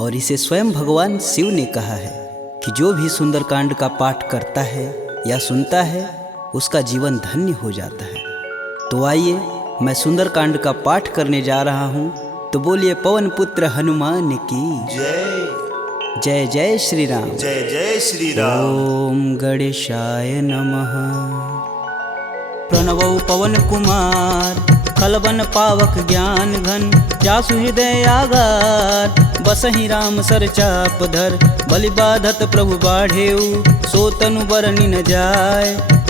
और इसे स्वयं भगवान शिव ने कहा है कि जो भी सुंदरकांड का पाठ करता है या सुनता है उसका जीवन धन्य हो जाता है। तो आइए मैं सुंदरकांड का पाठ करने जा रहा हूँ, तो बोलिए पवन पुत्र हनुमान की जय जय। जय श्री राम। जय जय श्री राम। ओम गणेशाय नमः। प्रणवौ पवन कुमार खलबन पावक ज्ञान घन, जासु हृदय आगार बसहि राम सर चाप धर। बलि बाधत प्रभु बाढ़ेऊ, सो तनु बरनि न जाय।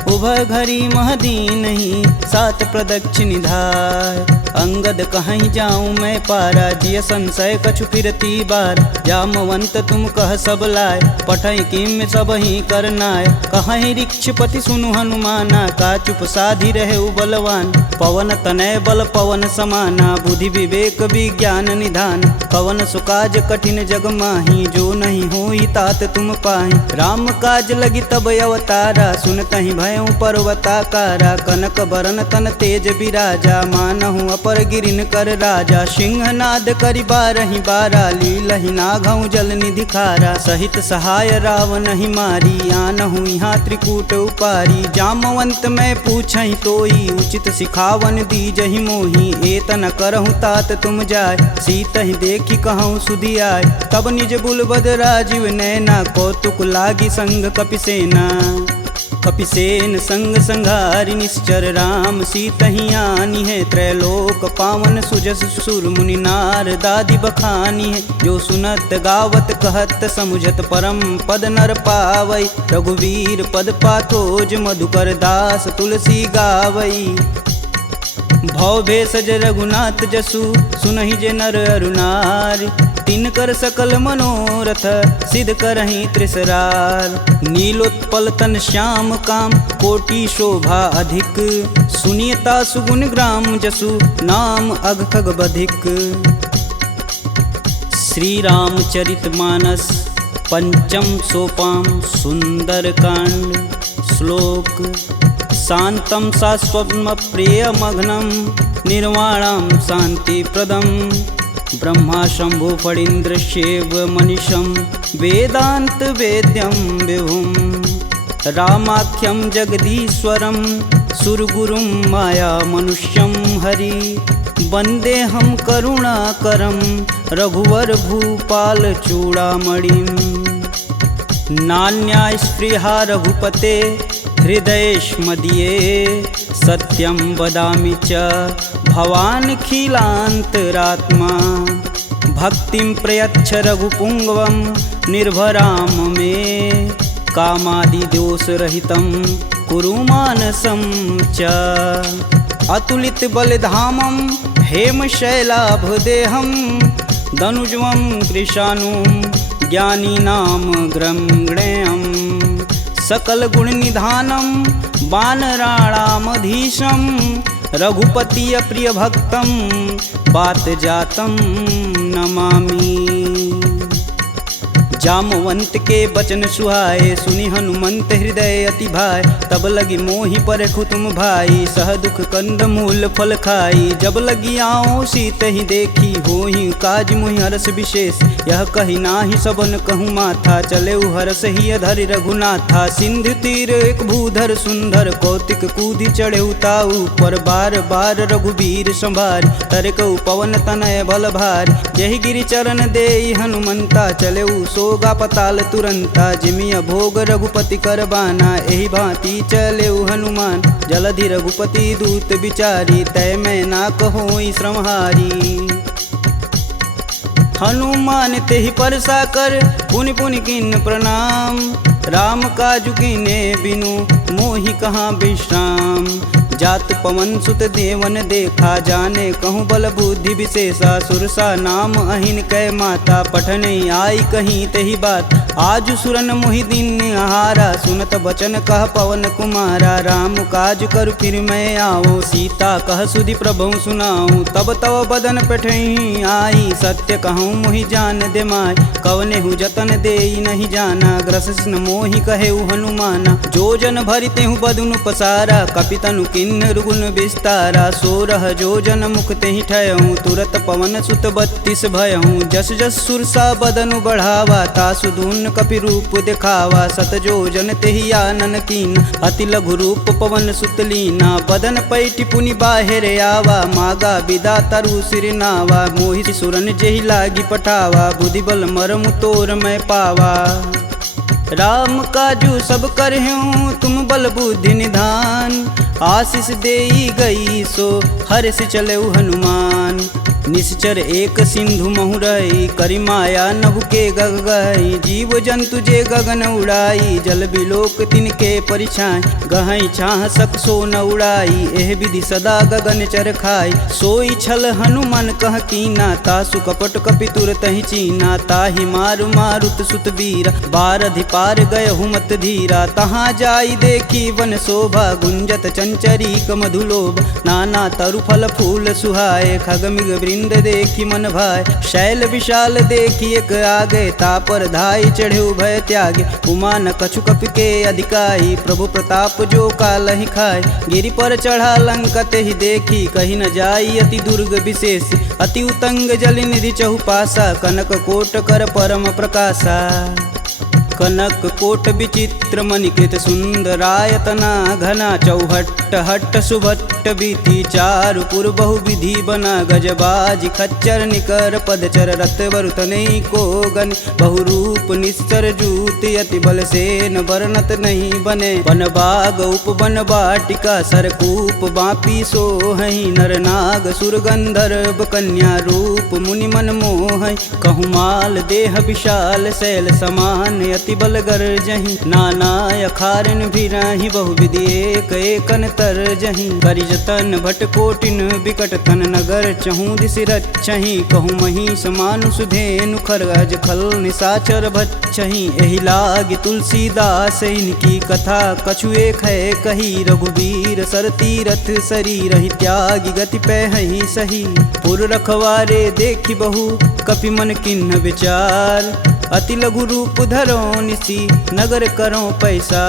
उभय घरी महदीन ही, सात प्रदक्षिण निधाय। अंगद कहीं जाऊं मैं पारा, जिय संशय कछु फिरती बार। जामवंत तुम कह सब लाय, पठई किम सब ही करनाय। कहीं ऋक्षपति सुनु हनुमाना, का चुप साधि रहे बलवान। पवन तनय बल पवन समाना, बुद्धि विवेक विज्ञान निधान। पवन सुकाज कठिन जग माही, जो नहीं होई तात तुम पाही। राम काज लगी तब अवतारा, सुनतहि भयउ पर्वताकारा। कनक बरन तन तेज बिराजा, मानहु अपर गिरिन कर राजा। सिंहनाद करि बारहि बारा, लीलहि नाघउ जल निधि खारा। सहित सहाय रावण ही मारी, आनहु यहाँ त्रिकूट उपारी। जामवंत मैं पूछहि तोई, उचित सिखावन दीजहि मोही। एतन करहु तात तुम जाय, सीतहि देखि कहूँ सुधि आय। तब निज बुलबद राजीव नैना, कौतुक लागी संग कपिसेना। कपिसेन संग संघारि निश्चर, राम सीतहि आनी है। त्रैलोक पावन सुजस सुर मुनि नार, दादि बखानी है। जो सुनत गावत कहत समुझत, परम पद नर पावई। रघुवीर पद पाथोज, मधुकर दास तुलसी गावई। भव भेषज रघुनाथ जसु, सुनहि जे नर अरु नारी। तिनकर सकल मनोरथ, सिद्ध करहि त्रिसरार। नीलोत्पल तन श्याम काम, कोटि शोभा अधिक। सुनियता सुगुण ग्राम जसु, नाम अघ खग बधिक। श्री रामचरित मानस पंचम सोपान सुंदरकांड। श्लोक शांतं शाश्वतं प्रियमघ्नं, निर्वाणं शांतिप्रदं। ब्रह्मा शंभु फणीन्द्रस्यैव मनीषं, वेदांत वेद्यं विभुं। रामाख्यं जगदीश्वरं, सुरगुरुं माया मनुष्यं हरि। वन्देऽहं करुणाकरं, रघुवर भूपाल चूड़ामणिं। नान्या स्पृहा रघुपते, हृदयेष्मदीये। सत्यं वदामि च भवानखिलान्तरात्मा। भक्तिं प्रयच्छ रघुपुङ्गवं, निर्भरां मे। कामादिदोषरहितं कुरु मानसं च। अतुलित बलधामं, हेमशैलाभदेहं। दनुजवं कृशानुं, ज्ञानीनां ग्रंगणेयम्। सकल गुण निधानं, वानराणामधीशं। रघुपति प्रिय भक्तं, बात जातं नमामि। जामवंत के बचन सुहाए, सुनि हनुमंत हृदय अति भाई। तब लगी मोहि परखु तुम भाई, सह दुख कंद मूल फल खाई। जब लगी आओ सीत ही देखी, होहि काज मुहि हरस विशेष। यह कही नाही सबन कहूँ माथा, चले हरस ही अधरि रघुनाथा। सिंधु तीर एक भूधर सुंदर, कौतिक कूदि चढ़े ताऊ पर। बार बार रघुबीर संभारी, तरकऊ पवन तनय बल भारी। यही गिरि चरण देई हनुमंता, चले सोगा पताल तुरंता। जिमिया भोग रघुपति कर बाना, एहि भांति चले हनुमान। जलधि रघुपति दूत बिचारी, तय मैं ना कहोई श्रमहारी। हनुमान तेहि परसा कर, पुनि पुनि किन्न प्रणाम। राम काजु कीन्हे बिनु, मोहि कहाँ विश्राम। जात पवन सुत देवन देखा, जाने कहूँ बल बुद्धि विशेषा। सुरसा नाम अहिन कै माता, पठने आई कहीं तही बात। आज सुरन मोहि दिन आहारा, सुनत बचन कह पवन कुमारा। राम काज कर फिर मैं आओ, सीता कह सुधि प्रभु सुनाऊं। तब तव बदन पेठही आई, सत्य कहूँ मोहि जान दे माय। कवने हु जतन देई नहीं जाना, ग्रसिस न मोहि कहे हनुमाना। जो जन भरिते हूँ बदनु पसारा, कपितनु किन किन्नर गुण विस्तारा 16 जोजन मुख तेहि ठयहूँ तुरत पवन सुत 32 भयहूँ जस जस सुरसा बदन बढ़ावा तासु दून कपि रूप दिखावा 7 जोजन तेहि आनन कीन अति लघु रूप पवन सुत लीना बदन पैटि पुनि बाहिर आवा मागा विदा तरु सिर नावा मोहि सुरन जेहि लागी पठावा बुद्धि बल मरमु तोर मैं पावा राम काजू सब करहूँ तुम बल बुद्धि निधान आशीष देई गई सो हर से चले हनुमान निश्चर एक सिंधु महुरई करी माया नभु के गग गई जीव जंतु जे गगन उड़ाई जल बिलोक तिनके परिछाई गहई छाह सक सो न उड़ाई एह विधि सदा गगन चर खाई सोई छल हनुमान कह कीना तासु कपट कपि तुरत ही चीना ताहि मारु मारुत सुत वीर बारधि पार गय हुमत धीरा तहाँ जाई देखी वन शोभा गुंजत चंचरी मधुलोभ नाना तरु फल फूल सुहाए खग मृग वृंद देखी मन भाय शैल विशाल देखी एक आगे तापर धाई चढ़े भय त्यागे उमा न कछु कपि के अधिकाई प्रभु प्रताप जो काल ही खाए गिरि पर चढ़ा लंकत ही देखी कहीं न जाई अति दुर्ग विशेष अति उतंग जल निधि चहुपासा कनक कोट कर परम प्रकाशा कनक कोट विचित्र मणिकृत सुंदरायतना घना चौहट्ट हट्ट सुभट्ट बीती चारुपुर बहुविधि बना गजबाज खच्चर निकर पदचर रथ वरुतने को गन बहुरूप निश्चर जूत अति बल सेन वर्णत नहीं बने वन बाग उप वन बाटिका सरकूप बापी सोहई नर नाग सुर गंधर्व कन्या रूप मुनि मन मोह कहु माल देह विशाल शैल समान बल गरजहि नाना अखारन भिराहि बहुविधि एक एकन तरजहि करिजतन भट कोटिन विकट तन नगर चहु दिस रच्छहि कहु महिष मानुष धेनु खरगज खल निशाचर भच्छहि एहि लागी तुलसीदास इनकी कथा कछु एक है कही रघुवीर सर तीरथ शरीर ही त्यागी गति पैहि सही पुर रखवारे देखी बहु कपि मन किन्ह विचार अति लघु रूप धरो निसी नगर करो पैसा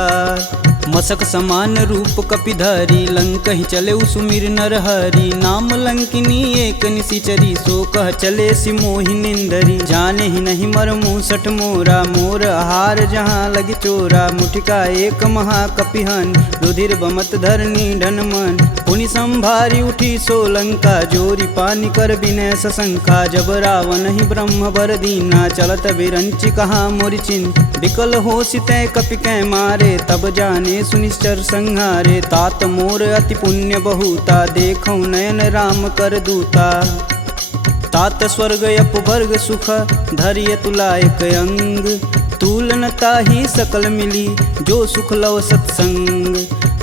मसक समान रूप कपिधरी लंक ही चले सुमिर नर हरि नाम लंकिनी एक निशिचरी सो कह चले सिमोहि निंदरी जाने ही नहीं मर मूसठ मोरा मोर आहार जहाँ लगी चोरा मुठिका एक महाकपिहन रुधिर बमत धरनी ढन मन पुनि संभारी उठी सो लंका जोरी पानी कर बिनय सशंका जब रावण ही ब्रह्म बर दीना चलत बिरंचि कहा मोरिचिन विकल हो सितै कपि कै मारे तब जाने सुनिश्चर संहारे तात मोर अति पुण्य बहुता देखौ नयन राम कर दूता तात स्वर्ग अपवर्ग सुख धरिय तुलायक अंग तुलनता ही सकल मिली जो सुख लव सत्संग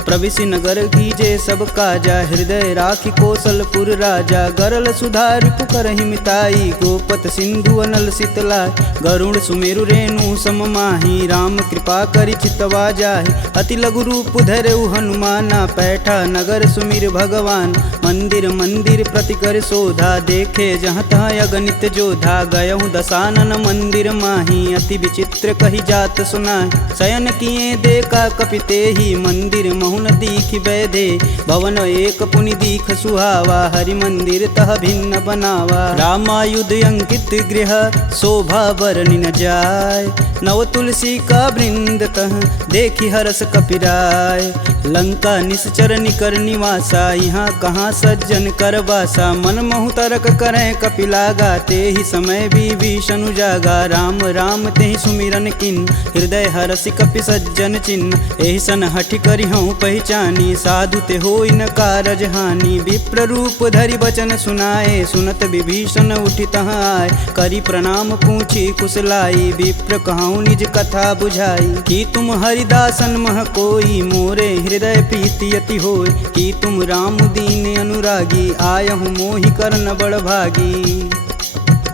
प्रविशि नगर कीजे सब काजा हृदय राखी कौशलपुर राजा गरल सुधार पुकर हिमिताई गोपत सिंधु अनल शीतला गरुड़ सुमेरु रेणु सम माही राम कृपा करि चितवा जाहि अति लघु रूप धरऊ हनुमाना पैठा नगर सुमिर भगवान मंदिर मंदिर प्रति कर शोधा देखे जहाँ तहाँ अगणित जोधा गयहु दशानन मंदिर माही अति विचित्र कही जात सुनाई शयन किए देखा कपिते ही मंदिर महु न दीख बैदे भवन एक पुनि दीख सुहावा हरि मंदिर तह भिन्न बनावा रामायुध अंकित गृह शोभा बरनि न जाय नव तुलसी का वृंद तह देखी हरस कपिराय लंका निश्चर निकर निवासा यहाँ कहाँ सज्जन कर बासा मन महु तरक करें कपिलागा ते ही समय विभीषण जागा राम राम ते सुमिरन किन हृदय हरसि कपि सज्जन चिन्ह एहि सन हठि करि हूँ पहचानी साधु ते होई न कारज हानि विप्र रूप धरि बचन सुनाए सुनत विभीषण उठि तहाँ आए करि प्रणाम पूछी कुशलाई विप्र कहूँ निज कथा बुझाई कि तुम हरिदासन मह कोई मोरे हृदय प्रीति अति होय कि तुम राम दीन अनुरागी आयहु मोहि करन बड़ भागी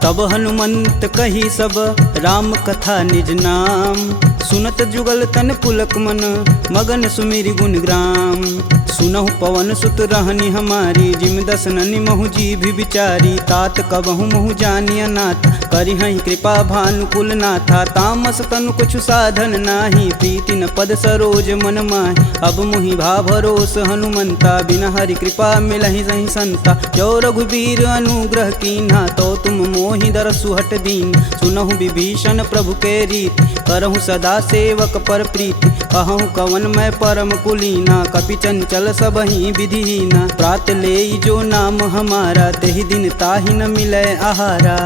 तब हनुमंत कही सब राम कथा निज नाम सुनत जुगल तन पुलक मन, मगन सुमिरि गुण ग्राम। सुनहु पवन सुत रहनी हमारी, जिम दस ननि महु जी भी विचारी। तात कबहु महु जानिय नाथ, करि हई कृपा भानुकुल नाथा। तामस तनु कुछ साधन नाही, प्रीति न पद सरोज मन माहि। अब मुहि भा भरोस हनुमंता, बिना हरि कृपा मिलहि सही संता। जो रघुबीर अनुग्रह कीन्हा, तो तुम मोहि दरसु हट दीन। सुनहु विभीषण प्रभु के रीत, करहु सदा सेवक पर प्रीति। कहूँ कवन मैं परम कुलीना, कपि चंचल सबहि विधिहीना। प्रात लेई जो नाम हमारा, तेहि दिन ताहि न मिलै आहारा।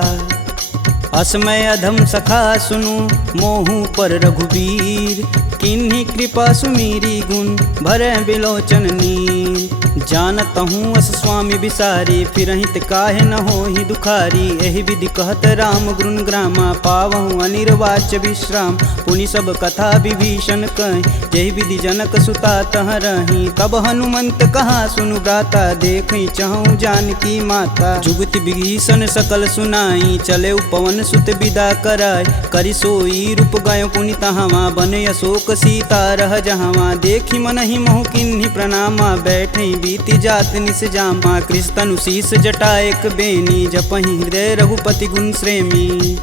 असमय अधम सखा सुनु, मोहु पर रघुबीर। किन्हीं कृपा सुमीरी गुण, भरै बिलोचन नीर। जानत हूँ अस स्वामी बिसारी, फिरहित काहे न होहि दुखारी। एहि विधि कहत राम गुण ग्रामा, पावहु अनिर्वाच्य विश्राम। पुनि सब कथा विभीषण कहि, जेहि विधि जनक सुता तह रही। तब हनुमंत कहा सुनु गाता, देखहि चहु जानकी माता। जुगति विभीषण सकल सुनाई, चले पवन सुत विदा कराय। करि सोई रूप गय पुनि तहावा, बन अशोक सीता रह जहावा। देखि मनहि मोहु किन्हीं प्रणामा, बैठे बीति जात निस जामा। कृष्ण शीस जटा एक बेनी, जपहि हृदय रघुपति गुण श्रेमी।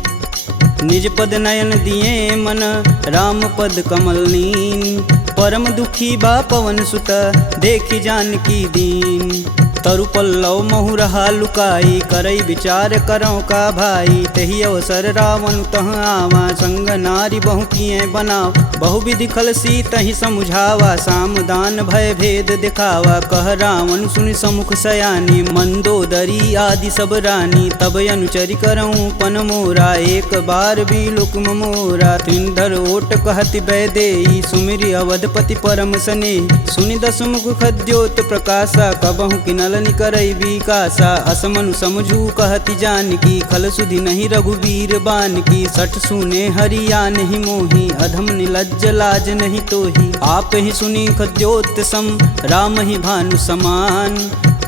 निज पद नयन दिए मन, राम पद कमल नीन। परम दुखी बा पवन सुत, देखि जानकी दीन। तरु पल्लव महु रहा लुकाई, करई विचार करौ का भाई। तेहि अवसर रावण तह आवा, संग नारी बहु किए बनाव। बहु विधि खल सीतहि समुझावा, साम दान भय भेद दिखावा। कह रावण सुनि समुख सयानी, मंदोदरी आदि सब रानी। तब अनुचरि करऊँ पन मोरा, एक बार भी लुक मोरा। त्रिंधर ओट कहति बैदेई, सुमिरि अवधपति परम स्नेही। सुनि दस मुख खद्योत प्रकाशा, कबहु किनल करई विकासा। असमनु समझू कहति जानकी, खल सुधि नहीं रघुवीर बान की। सठ सुने हरिया नहीं मोही, अधम निलज्ज लाज नहीं तोही। आप ही सुनी खद्योत सम, राम ही भानु समान।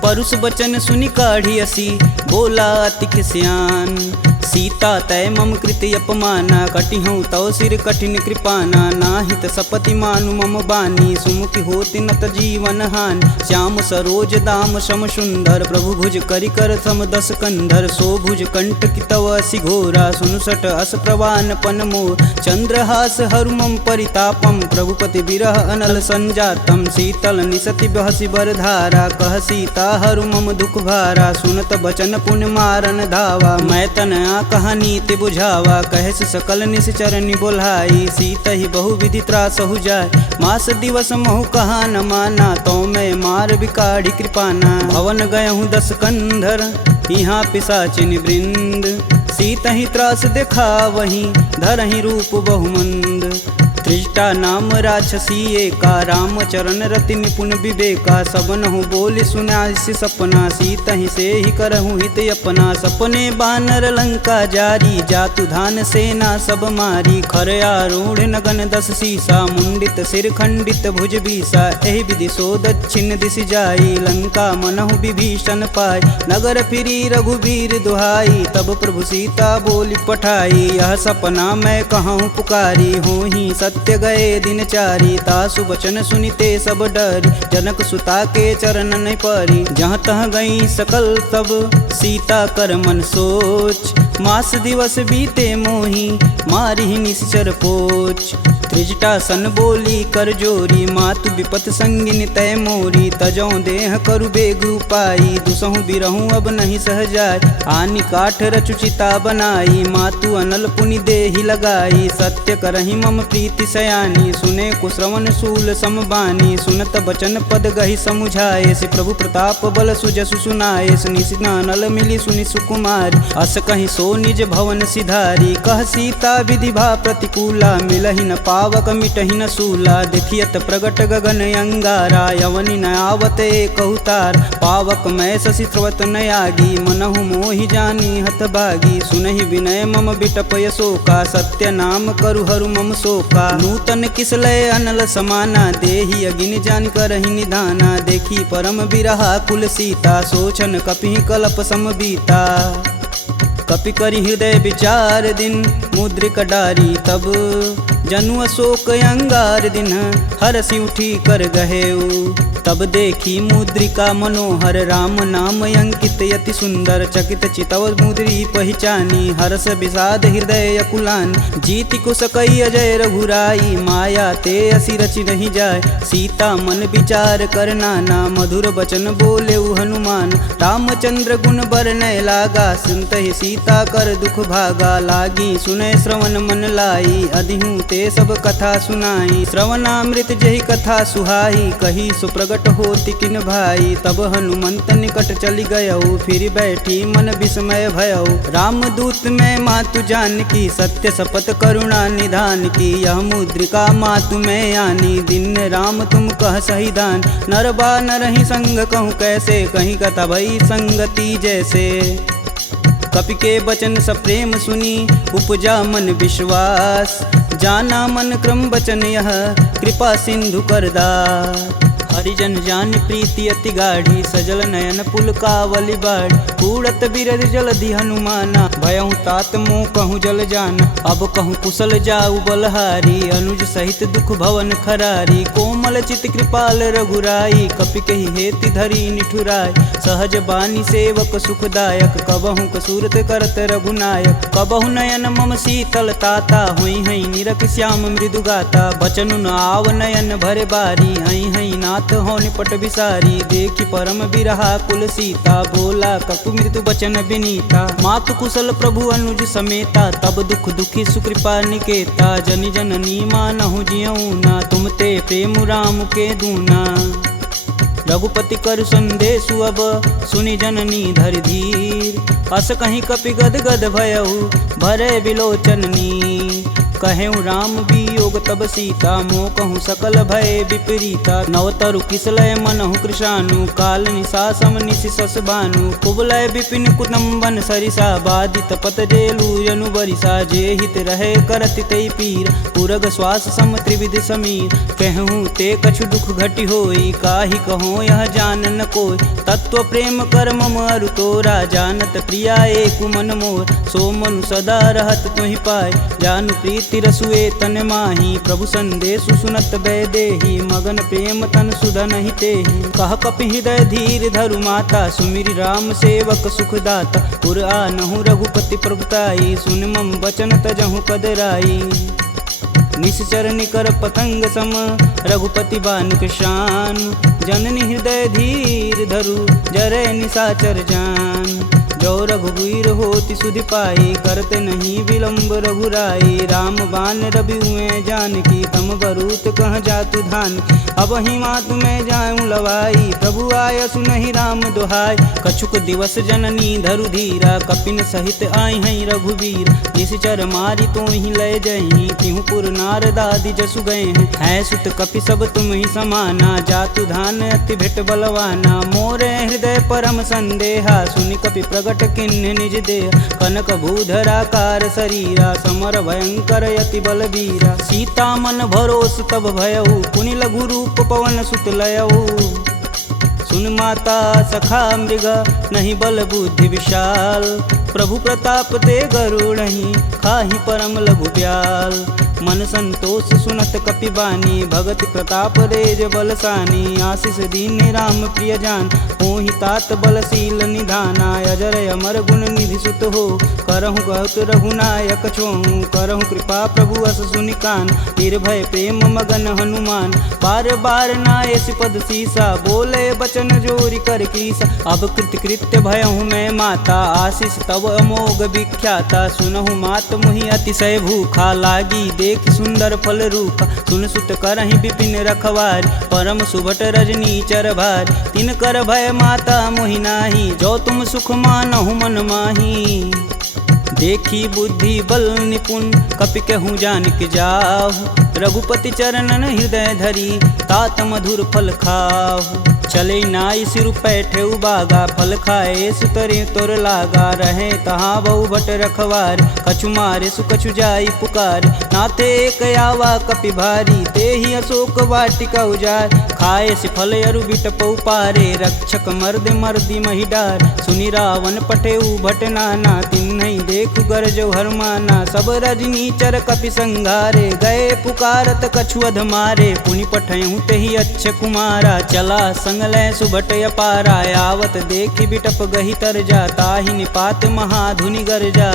परुष बचन सुनि काढ़ी असी, बोला अति खिसियान। सीता तय मम कृति अपमाना, कटिहूँ तव सिर कठिन कृपाना। नाहित सपति मानु मम बानी, सुमुखि होति नत जीवन हानि। श्याम सरोज दाम सम सुंदर, प्रभु भुज करि कर सम दस कंधर। सो भुज कंठ की तव असि घोरा, सुनुसट अस प्रवान पन मोर। चंद्रहास हरु मम परितापम, प्रभुपति बिरह अनल संजातम। शीतल निसति बहसि बरधारा, कह सीता हरु मम दुख भारा। सुनत बचन पुन मारन धावा, मैं तन कहानी ते बुझावा। कहस सकल निश्चरनि बोलाई, सीत ही बहु विधि त्रास हो जाय। मास दिवस महु कहा न माना, तो मैं मार बिकाढ़ी कृपाना। भवन गयहूँ दस कंधर, यहाँ पिशाचिन वृंद। सीत ही त्रास देखा वहीं, धरहि रूप बहुमंद। त्रिजटा नाम राक्षसी एका, राम चरण रति निपुण विवेका। सबनहु बोल सुनासि सपना, सीत ही से ही करहु हित अपना। सपने बानर लंका जारी, जातु धान सेना सब मारी। खर आरूढ़ नगन दस सीसा, मुंडित सिर खंडित भुज बीसा। एहि विधि सो दक्षिण दिशि जाई, लंका मनहु विभीषण पाई। नगर फिरी रघुबीर दुहाई, तब प्रभु सीता बोली पठाई। यह सपना मैं कहूँ पुकारी, हो ही सत्य गए दिन चारी। तासु बचन सुनिते सब डरी, जनक सुता के चरण नहीं परी। जहाँ तह गई सकल तब सीता कर मन सोच। मास दिवस बीते मोही, मारी निश्चर पोच। त्रिजटा सन बोली कर जोरी, मातु विपत संगिन तय मोरी। तजौ देह करु बेग उपाई, दुसहु बिरहूँ अब नहीं सह जाय। आनि काठ रचुचिता बनाई, मातु अनल पुनि देहि लगाई। सत्य करहि मम प्रीति सयानी, सुने कुश्रवण शूल समबानी। सुनत बचन पद गहि समुझाए, सि प्रभु प्रताप बल सुजसु सुनाए। निशिना नल मिली सुनि सुकुमारी, अस कहि सो निज भवन सिधारी। कह सीता विधि भा प्रतिकूला, मिलहि न पावक मिटहि न सूला। देखियत प्रगट गगन अंगारा, यवनि न आवत एकहु तार। पावक मैं शशि स्रवत न आगी, मनहु मोहि जानी हत भागी। सुनहि विनय मम बिटप यशोका, सत्य नाम करु हरु मम शोका। नूतन किसलय अनल समाना, देहि अगिन जान करहि निधाना। देखी परम बिरहा कुल सीता, सोचन कपि कलप सम बीता। कपि करि हृदय विचार दिन, मुद्रिक डारी तब। जनु अशोक अंगार दिन हरसि उठी कर गहेऊ। तब देखी मुद्रिका मनोहर राम नाम अंकित यति सुंदर। चकित चितव मुद्री पहचानी हर्ष विषाद हृदय अकुलान। जीति कुश कई अजय रघुराई माया ते असी रचि नहीं जाय। सीता मन विचार कर नाना मधुर बचन बोले हनुमान। रामचंद्र गुण बरनय लागा सुनतहि सीता कर दुख भागा। लागी सुनय श्रवण मन लाई अधिहूँ ते सब कथा सुनाई। श्रवणामृत जहि कथा सुहाई कही सुप्रगट होति किन भाई। तब हनुमंत निकट चली गयऊ फिर बैठी मन विस्मय भयऊ। रामदूत में मातु जानकी सत्य शपथ करुणा निधान की। यह मुद्रिका मातु में आनी दिन राम तुम कह सही दान। नर बा नरहि संग कहूँ कैसे कहीं कथा भई संगति जैसे। कपि के वचन सप्रेम सुनी उपजा मन विश्वास। जाना मन क्रम वचन यह कृपा सिंधु करदार। हरिजन जान प्रीति अति गाढ़ी सजल नयन पुलकावली बाढ़। कूड़त बिरद जलधि हनुमाना भयहु तात मोह कहूँ जल जान। अब कहूँ कुशल जाऊ बलहारी अनुज सहित दुख भवन खरारी। कोमल चित कृपाल रघुराई कपि कहि हेति धरी निठुराय। सहज बानी सेवक सुखदायक कबहु कसूरत करत रघुनायक। कबहु नयन मम शीतल ताता हुई हई निरख श्याम मृदु गाता। बचनु न आव नयन भरे बारी हई हई नाथ हो निपट विसारी। देखी परम बिरहा कुल सीता बोला कपु मृदु बचन विनीता। मातु कुशल प्रभु अनुज समेता तब दुख दुखी सुकृपा निकेता। जनि जननी मानहु जियऊ ना तुम ते प्रेम राम के दूना। रघुपति कर संदेशु अब सुनि जननी धरि धीर। अस कहीं कपि गद गद भयऊ भरे विलोचननी। कहेऊ राम वियोग तब सीता मोह कहूँ सकल भय विपरीता। नवतरु किसलय मनहु कृशानु काल निशासम निशिशस भानु। कुबलय विपिन कुटुम्बन सरिसा बाधित पत जेलु जनु बरिसा। जे हित रहे करति तै पीर पुरग श्वास सम त्रिविध समीर। कहूँ ते कछु दुख घटि होई काहि कहो यह जान न कोय। तत्व प्रेम कर मम अरु तोरा जानत प्रिया एक मन मोर। सो मनु सदा रहत तुहि पाय जानु प्रीति रसुए तन माही। प्रभु संदेशु सुनत बैदेही मगन प्रेम तन सुधन ही तेहि। कह कपि हृदय धीर धरु माता सुमिरि राम सेवक सुखदाता। पुर आनहु रघुपति प्रभुताई सुन मम वचन तजहु कदराई। निश्चर निकर पतंग सम रघुपति बानुक शान। जननी हृदय धीर धरु जरे निशाचर जान। जो रघुवीर होति सुधि पाई करते नहीं विलम्ब रघुराई। राम बान रवि हुए जानकी तम बरूत कह जातु धान। अब ही मातु में जाऊँ लवाई प्रभु आय सुनहि राम दुहाई। कछुक दिवस जननी धरु धीरा कपिन सहित आई हैं रघुवीर। निश्चर मारी तो ही लय जही तिहु पुर नारदादि जसु गए हैं। है सुत कपि सब तुम ही समाना जातु धान अति भेट बलवाना। मोरे हृदय परम संदेहा सुनि कपि प्रगट किन्ह निज देह। कनक भूधराकार शरीरा समर भयंकर यति बलबीरा। सीता मन भरोस तब भयऊ पुनि लघु रूप पवन सुत लयऊ। सुन माता सखा मृग नहीं बल बुद्धि विशाल। प्रभु प्रताप ते गरुड़हि खाहि परम लघु ब्याल। मन संतोष सुनत कपि बानी भगति प्रताप रेज बलसानी। आशीष दीन राम प्रिय जान होहि तात बलशील निधाना। अजर अमर गुण निधि सुत हो करहु बहुत रघुनायक छोहु। करहु कृपा प्रभु अस सुनि कान निर्भय प्रेम मगन हनुमान। बार बार नायस पद सीसा बोले बचन जोरी कर कीसा। अब कृत कृत्य भयहु मैं माता आशीष तब अमोघ विख्याता। सुनहु मात मुहि अतिशय भूखा लागी देख सुंदर फल रूखा। सुन सुत करहि विपिन रखवारी परम सुभट रजनी चर भारी। तिन कर भय माता मोहि नाही जो तुम सुख मानहु मन माही। देखी बुद्धि बल निपुण कपि कहूँ जानिक जाहु। रघुपति चरणन हृदय धरी तात मधुर फल खाहु। चले नाई सिर पैठे उबागा फल खाए सुतरे तोर लागा। रहे तहाँ बहु भट रखवार कछु मारे सु कछु जाई पुकार। नाथे एक आवा कपि भारी ते ही अशोक वाटिका उजार। खाए से फल अरु बिटपौ पारे रक्षक मर्द मर्दी मही डार। सुनि रावण पठे भट नाना तिन्हि देख गरजौ हरमाना। सब रजनी चर कपि संघारे, गए पुकारत कछु अध मारे। पुनि पठयहु तेहि अच्छ कुमारा, चला संग लय सुभट अपारा। आवत देखि बिटप गहि तरजा, ताहि निपात महाधुनि गरजा।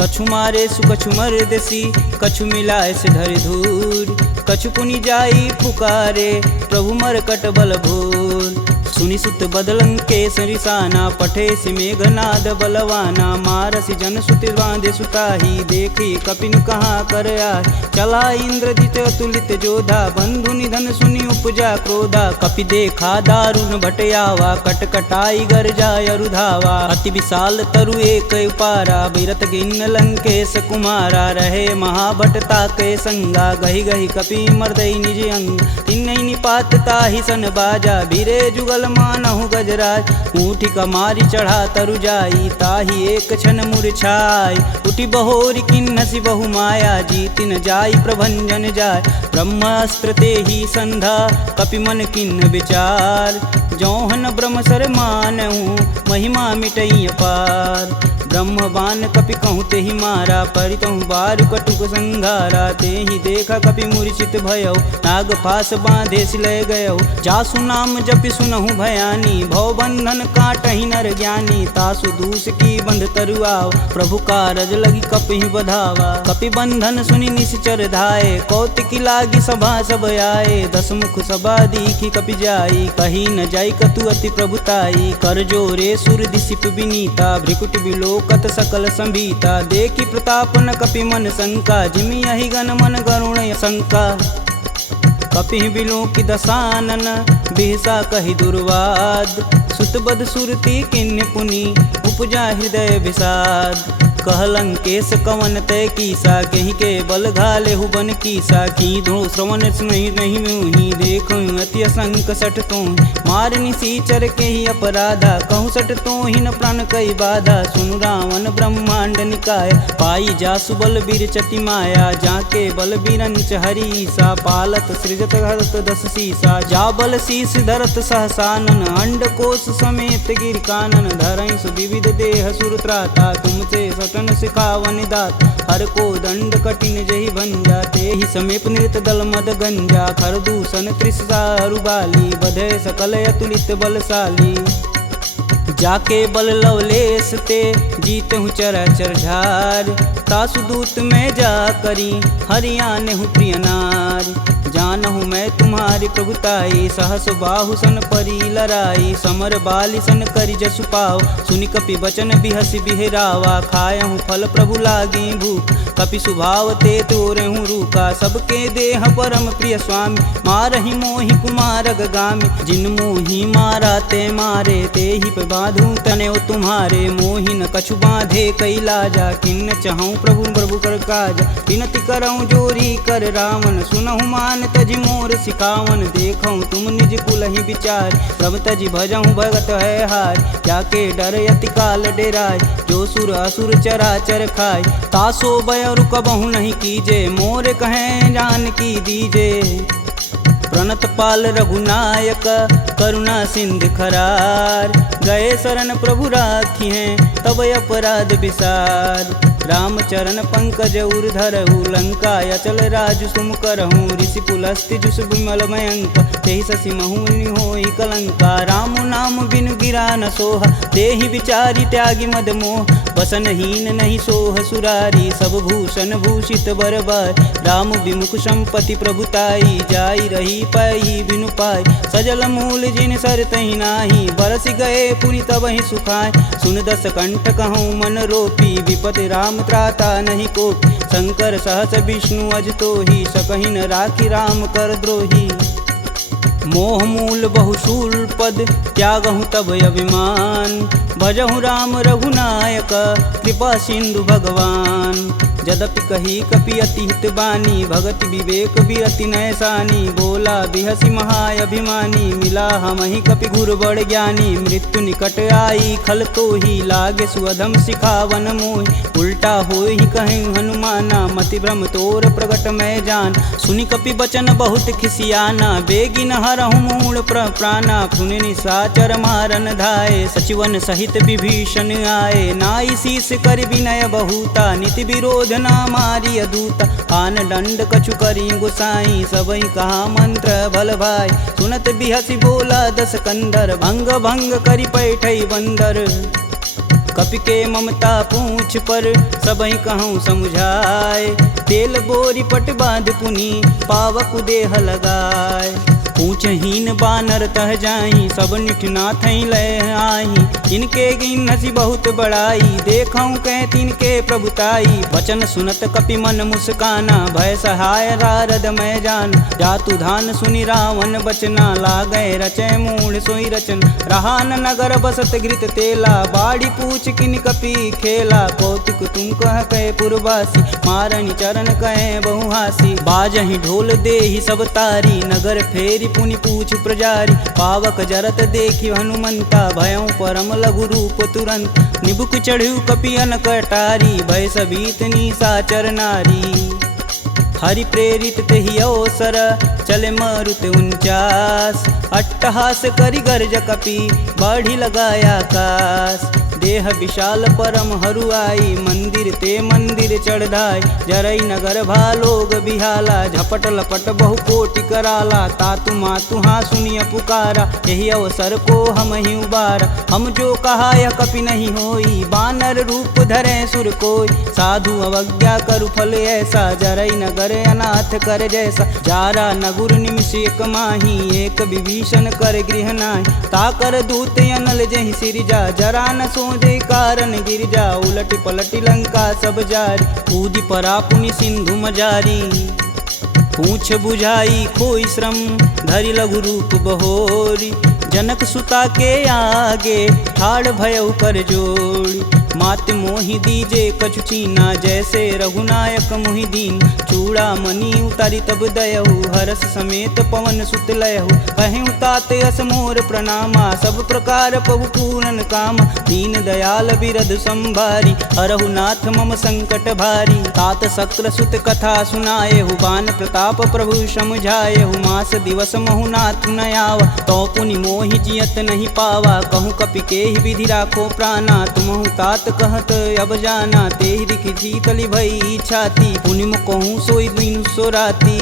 कछु मारे सु कछु मर्दसी, कछु मिलाए से धरि धूर। कछु पुनि जाई पुकारे, प्रभु मरकट बल भूर। सुनि सुत बदलंकेश रिसाना, पठे सि मेघनाद बलवाना। मारसि जन सुति बांधे सुताही, देखी कपिन कहाँ कर आए। चला इंद्रजित अतुलित जोधा, बंधु निधन सुनि उपजा क्रोधा। कपि देखा दारुण भटयावा, कटकटाई गर्जा अरुधावा। अति विशाल तरु एक उपारा, बिरत गिन्न लंकेश कुमारा। रहे महाभटता के संगा, गहि गहि कपि मर्दई निज अंग। तिन्हि निपात ताहि सन बाजा, बीरे जुगल मानहु गजराज। ऊँठी कमारी चढ़ा तरु जाई, ताहि एक क्षण मूर्छाई। उठी बहोरी किन्नसी बहु माया, जीति न जाई प्रभंजन जाय। ब्रह्मास्त्र तेहि संधा, कपि मन किन्न विचार। जौहन ब्रह्म सर मानहु, महिमा मिटई अपार। ब्रह्म बान कपि कहूँ तेहि मारा, परितहु बारु कटुक संघारा। तेहि देखा कपि मूर्छित भयउ, नाग फास बांधे सिलय गयउ। जासु नाम जपि सुनहु भयानी, भव बंधन काटहि नर ज्ञानी। तासु दूस की बंध तरुआव, प्रभु कारज लगी कपिहि बधावा। कपि बंधन सुनि निश्चर धाये, कौतिकी लागी सभा सब आए। दस मुख सभा दीखी कपि जाई, कही न जाई कतु अति प्रभुताई। कर जोरे सुर दिसिप विनीता, भ्रिकुट बिलोकत सकल संभीता। देखी प्रताप न कपि मन शंका, जिमि यही गण मन गरुण शंका। कपि बिलोकि दसानन, बिहसा कहि दुर्वाद। सुत बद सुरति किन्हि पुनि, उपजा हृदय विषाद। कहलंकेश कवन तय कीसा, कहीं के बल घाले हुबन कीसा। की धो श्रवण नहीं नहीं मुहि, देखूं अति असंक सठ तो। मार निसीचर के ही अपराधा, कहूँ सठ तो ही न प्राण कई बाधा। सुनु रावण ब्रह्मांड निकाय, पाई जासु बल बीर चति माया। जाके बल बीरंच हरीसा, पालत सृजत हरत दस सीसा। जा बल शीस धरत सहसानन, अंड कोश समेत गिर कानन। धरई सुविविध देह सुर त्राता, तुमसे सटन सिखावन दात। हर को दंड कठिन जहि भंजा, तेहि समीप नृत दल मद गंजा। खरदूषण त्रिषा अरुबाली, बधे सकल अतुलित बलशाली। जाके बल लवलेश ते, जीत हूँ चराचर झार। तासु दूत में जा करी, हरियाने हूँ प्रिय नार। जानहु मैं तुम्हारी प्रभुताई, सहस बाहु सन परी लराई। समर बाली सन करि जसु पाव, सुनि कपि बचन बिहसि बिहरावा। खायहु फल प्रभु लागी भूख, कपि सुभाव ते तोरेहु रूखा। सबके देह परम प्रिय स्वामी, मारहि मोहि कुमारग गामी। जिन मोहि मारा ते मारे, तेहि पे बांधू तने तुम्हारे। मोहि न कछु बांधे कई लाजा, किन्न चहूँ प्रभु प्रभु कर काजा। विनति करऊँ जोरी कर रावण, सुनहु मान तजि मोर सिखावन। देखऊँ तुम निज कुल ही विचार, प्रभ तजि भजऊँ भगत है हार। जाके डर यति काल डेराय, जो सुर असुर चराचर खाय। तासो भय रुकबहु नहीं कीजे, मोर कहें जान की दीजे। प्रणत पाल रघुनायक, करुणा सिंध खरार। गए शरण प्रभु राखी हैं, तब अपराध विसार। राम चरण पंकज उर धरहु, लंका अचल राजु सुम करहूँ। ऋषि पुलस्ति जुस विमल मयंक, तेहि शशि महुनि होई कलंका। राम नाम बिनु गिरा न सोहा, देहि विचारी त्यागी मद मोह। बसनहीन नहीं सोह सुरारी, सब भूषण भूषित बरबार। राम विमुख संपत्ति प्रभुताई, जाई रही पाई बिनु पाई। सजल मूल जिन सर तहि नाही, बरस गए पुनि तबहि सुखाय। सुन दस कंठ कहूँ मन रोपी, विपति राम त्राता नहीं कोपी। शंकर सहस विष्णु अज तोहि, सकहि न राखी राम कर द्रोही। मोह मूल बहुशूल पद, त्यागहु तब अभिमान। भजहु राम रघुनायक, कृपा सिंधु भगवान। जदपि कही कपि अति हित बानी, भगति विवेक बिरति नैसानी। बोला बिहसी महाअभिमानी, मिला हमहि कपि घुर बड़ ज्ञानी। मृत्यु निकट आई खल तो ही, लागे सुअधम सिखावन मोहि। उल्टा होई कहीं हनुमाना, मति भ्रम तोर प्रगट मैं जान। सुनि कपि बचन बहुत खिसियाना, बेगिन हरहु मूढ़ प्राणा। पुनि निशाचर मारन धाये, सचिवन सहित विभीषण आए। नाई शीस कर विनय बहुता, नीति विरोध ना मारी अदूता। आन दंड कछु करी गुसाई, सबई कहा मंत्र भल भाई। सुनत बिहसी बोला दस कंदर, भंग भंग करि पैठई बंदर। कपि के ममता पूछ पर, सबई कहूँ समुझाए। तेल बोरी पट बांध पुनि, पावक देह लगाए। पूछहीन बानर तह जाई, सब निठना थई ले आई। इनके गिन हसी बहुत बड़ाई, देखऊं कह तिनके प्रभुताई। वचन सुनत कपि मन मुस्काना, भय सहाय रारद मैं जान। जातु धान सुनि रावण बचना, लागय रचय मूढ़ सोई रचन। रहा न नगर बसत घृत तेला, बाड़ी पूछ किन कपि खेला। कौतुक तुम कह कहे पुरवासी, मारनी चरण कहे बहुहासी। बाजहि ढोल देहि सब तारी, नगर फेरी पुनि पूछ प्रजारी। पावक जरत देखि हनुमंता, भयं परम लघु रूप तुरंत। निबुक चढ़ु कपि अनक अटारी, भय सबीत निशाचर नारी। हरि प्रेरित तेहि अवसर, चले मरुत 49। अट्टहास करि गर्ज कपि, बाढ़ी लगाया आकाश। देह विशाल परम हरुआई, मंदिर ते मंदिर चढ़ाई। जरई नगर भालोग बिहाला, झपट लपट बहु कोटि कराला। तातु मातु हाँ सुनिय पुकारा, यही अवसर को हम ही उबारा। हम जो कहा यह कपि नहीं होई, बानर रूप धरे सुर कोई। साधु अवज्ञा करु फल ऐसा, जरई नगर अनाथ कर जैसा। जारा नगुर निमिष एक माही, एक विभीषण कर गृह नाही। ताकर दूत अनल जहि सिरजा, जरा न दे कारण गिरजा। उलटी पलटी लंका सब जारी, कूदि परा पुनि सिंधु मजारी। पूछ बुझाई खोई श्रम, धरि लघु रूप बहोरी। जनक सुता के आगे, ठाड़ भयउ कर जोड़ी। मात मोहि दीजे कछु चीना, जैसे रघुनायक मोहि दीन। चूड़ा मणि उतारी तब दयहु, हरस समेत पवन सुत लयहु। कहें तात यस मोर प्रणामा, सब प्रकार प्रभु पूरन काम। दीन दयाल बिरध संभारी, हरहु नाथ मम संकट भारी। तात शक्र सुत कथा सुनाएहु, बान प्रताप प्रभु समुझाएहु। मास दिवस महु नाथ न आवा, तो पुनि मोहि जियत नहीं पावा। कहूँ कपि के ही विधि राखो प्राणा, तुमहु तात कहत अब जाना। तेहि दिख जीतली भई छाती, पुनि कहूँ सोई दिन सो राती।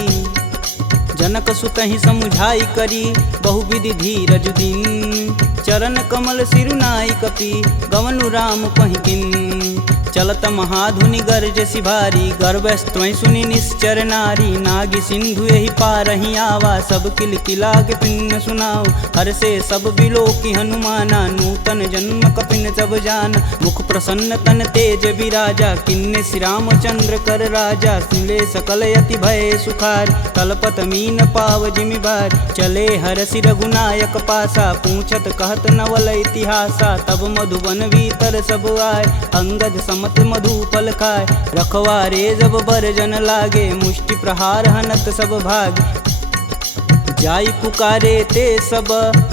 जनक सुतहि समुझाई करी, बहुविधि धीरज दिन। चरण कमल सिरुनाई कपि, गवनु राम पहिकिन। चलत महाधुनि गर्ज सिभारी, गर्भस्त्वं सुनि निश्चर नारी। नागी सिंधु यही पारहि आवा, सब किल किला के पिन्न सुनाओ। हर से सब बिलोकी हनुमाना, नूतन जन्म कपिन सब जान। मुख प्रसन्न तन तेज विराजा, किन्ने श्री रामचंद्र कर राजा। सुले सकल यति भय सुखार, कलपत मीन पाव जिमि बार। चले हरसि रघुनायक पासा, पूछत कहत नवल इतिहासा। तब मधुबन भीतर सब आए, अंगद समत मधु फल खाए। रखवारे जब बरजन लागे, मुष्टि प्रहार हनत सब भाग। जाई पुकारे ते सब,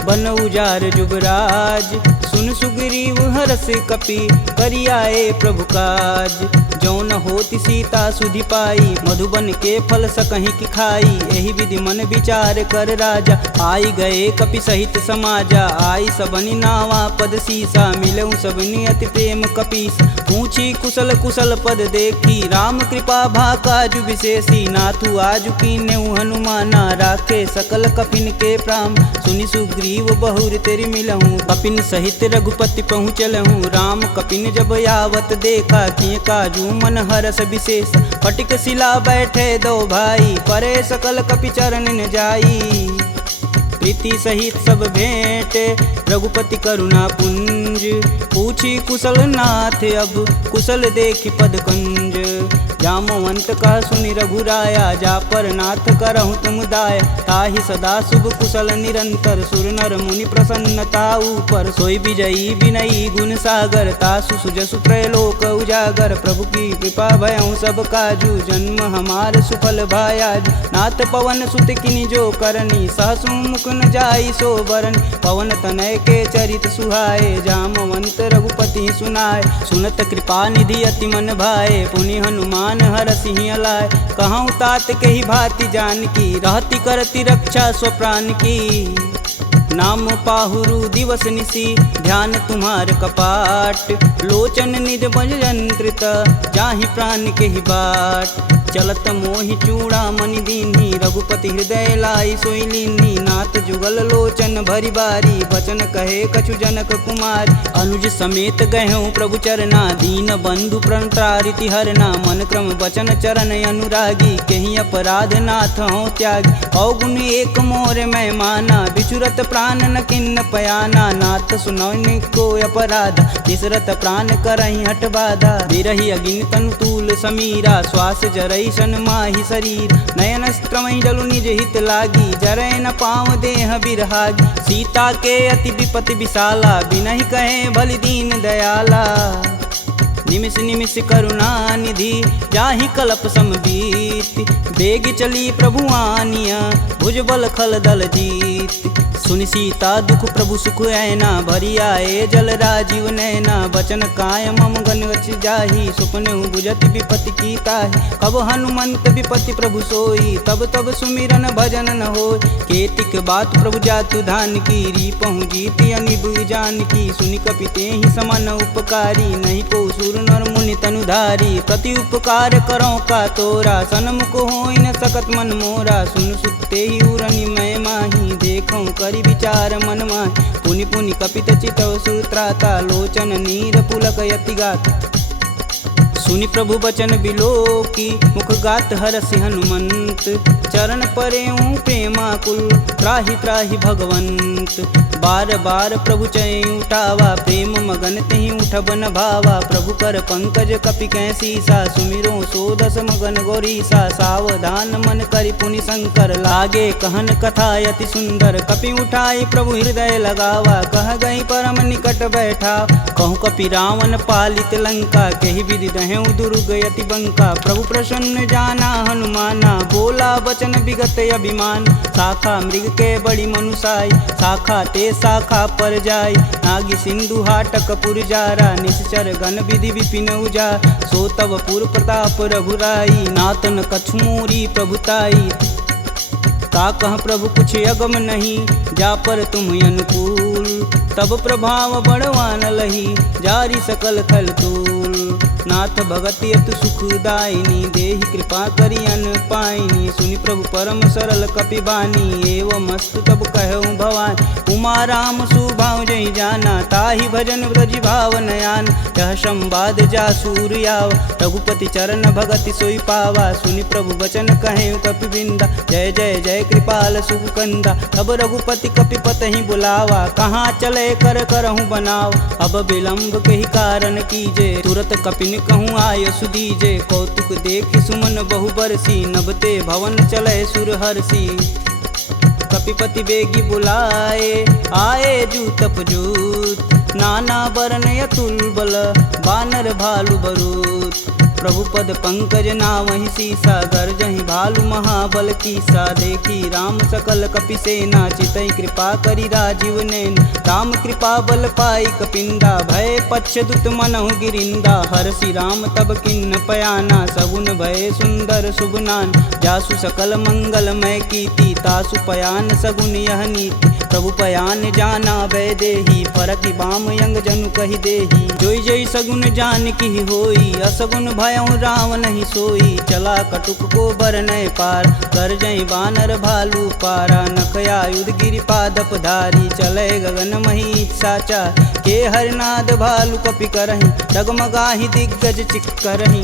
बन उजार जुगराज। सुन सुग्रीव हरस कपि, करियाए प्रभु काज। जौन होति सीता सुधि पाई, मधुबन के फल सकहीं की खाई। यही विधि मन विचार कर राजा, आई गए कपि सहित समाजा। आई सबनि नावा पद सीसा, मिलऊं सबनि अति प्रेम कपीस। पूछी कुशल कुशल पद देखी, राम कृपा भाकाजु विशेषी। नाथु आजु कीन्हु हनुमाना, राखे सकल कपिन के प्राम। सुनि सुग्रीव बहुर तेरि मिलहूँ, कपिन सहित रघुपति पहुँचलहूँ। राम कपिन जब यावत देखा, किए काजू मन हरस विशेष। फटिक शिला बैठे दो भाई, परे सकल कपि चरण न जाई। प्रीति सहित सब भेंटे, रघुपति करुणा पुंज। पूछी कुशल नाथ अब, कुशल देखि पद कुंज। जामवंत कह सुनि रघुराया, जा पर नाथ करहु तुम दाया। ताहि सदा शुभ कुशल निरंतर, सुर नर मुनि प्रसन्नता ऊपर। सोई विजयी विनयी गुण सागर, तासु सुजसु त्रैलोक उजागर। प्रभु की कृपा भयउ सब काजू, जन्म हमार सुफल भायाजू। नाथ पवन सुत किनि जो करनी, सहसु मुख न जाई सो बरन। पवन तनय के चरित सुहाए, जामवंत रघुपति सुनाए। सुनत कृपा निधि अति मन भाए, पुनि हनुमान हरषि लाए। कहूँ तात के ही भांति जानकी, रहती करती रक्षा स्वप्राण की। नाम पाहुरु दिवस निसी, ध्यान तुम्हार कपाट। लोचन निज बज यंत्रित, जाहि प्राण के ही बाट। चलत मोहि चूड़ामणि दीन्ही, रघुपति हृदय लाई सोई लीन्ही। नाथ जुगल लोचन भरी बारी, बचन कहे कछु जनक कुमार। अनुज समेत गहूँ प्रभु चरना, दीन बंधु प्रणतारिति हरना। मन क्रम बचन चरण अनुरागी, कहीं अपराध नाथ हो त्यागी। अवगुण एक मोर मैं माना, बिचुरत प्राण न किन्न पयाना। नाथ सुनौनि को अपराध, तिसरत प्राण करहि हठ बाधा। बिरहि अगिन तनु तूल समीरा, श्वास जरई सन माहि शरीर। नयन स्त्रमहि जलु निज हित लागी, जरै न पाँव देह बिरहागी। सीता के अति विपति विशाला, बिनहि कहे भलि दीन दयाला। निमिष निमिष करुणा निधि, जाहि कल्प समबीत। बेग चली प्रभु आनिया, भुजबल खल दल जीत। सुनि सीता दुख प्रभु सुख ऐना, भरी आए जल राजीव नैना। बचन काय मम गन जाहि, सुपनेहु बुझति विपति की ताहि। कब हनुमंत विपति प्रभु सोई, तब तब सुमिरन भजन न होय। केतिक बात प्रभु जातु धान की, रीपहु जीति अनिबु जान की। सुनि कपि तेहि समन उपकारी, नहीं को सुर नर मुनि तनुधारी। प्रति उपकार करो का तोरा, सन्मुख होई न सकत मन मोरा। सुन सुते ही उरनि मैं माही, देखऊँ करि विचार मन माहि। पुनि पुनि कपित चितव सुत्राता, लोचन नीर पुलक यति गाता। सुनि प्रभु बचन बिलोकी, मुख गात हरषि हनुमंत। चरण परेऊँ प्रेमाकुल, त्राहि त्राहि भगवंत। बार बार प्रभु चै उठावा, प्रेम मगन तेहि उठब न भावा। प्रभु कर पंकज कपि कै सीसा, सुमिरो सो दस मगन गौरीसा। सावधान मन करि पुनि शंकर, लागे कहन कथा यति सुंदर। कपि उठाई प्रभु हृदय लगावा, कह गई परम निकट बैठा। कहूँ कपि रावण पालित लंका, केहि विधि दहेउ दुर्ग यति बंका। प्रभु प्रसन्न जाना हनुमाना, बोला बचन विगत अभिमान। शाखा मृग के बड़ी मनुसाई, शाखा ते शाखा पर जाई। नागी सिंधु हाटक पुर जारा, निश्चर गण विधि विपिन उजा। सो तब पुर प्रताप रघुराई, नातन कछु मोरी प्रभुताई। का कह प्रभु कुछ अगम नहीं, जा पर तुम अनुकूल। तब प्रभाव बड़वान लही, जारी सकल खल तूल। नाथ भगति अतु सुखदायिनी, देहि कृपा करि अन पाइनी। सुनि प्रभु परम सरल कपि बानी, एवं अस्तु तब कहऊँ भवानी। उमा राम सुभाव जहि जाना, ताहि भजन ब्रज भाव नयान। यह संवाद जासूर याव, रघुपति चरण भगति सोई पावा। सुनि प्रभु बचन कहें कपि बिंदा, जय जय जय कृपाल सुख कंदा। तब रघुपति कपि पतहि बुलावा, कहाँ चले कर करहूँ बनाव। अब विलंब के ही कारण कीजे, तुरत कपिन कहूँ आय सुदीजे। कौतुक देखि सुमन बहु बरसी, नभते भवन चले सुर हर्षि। कपिपति बेगी बुलाए, आए जूतप जूत। नाना बरन अतुल बल, बानर भालु बरूत। प्रभु पद पंकज नावहि सीसा, गर्जहि भालु महाबल कीसा। देखी राम सकल कपि सेना, चितई कृपा करि राजीव नैन। राम कृपा बल पाई कपिंदा, भय पश्चदुत मनहु गिरिंदा। हरषि राम तब किन्न पयाना, सगुन भय सुंदर शुभनान। जासु सकल मंगलमय कीर्ति, तासु पयान सगुन यह नीति। प्रभु पयान जाना भय देही, फरकि बाम यंग जनु कहि देही। जोई जोई सगुन जान की होई, असगुन भयउ राम नहीं सोई। चला कटुक को बरनय पार, कर जय बानर भालू पारा। नखयायुध गिरिपादप धारी, चले गगन मही साचा। के हरनाद भालू कपि करहि, डगमगाहि दिग्गज चिक करहि।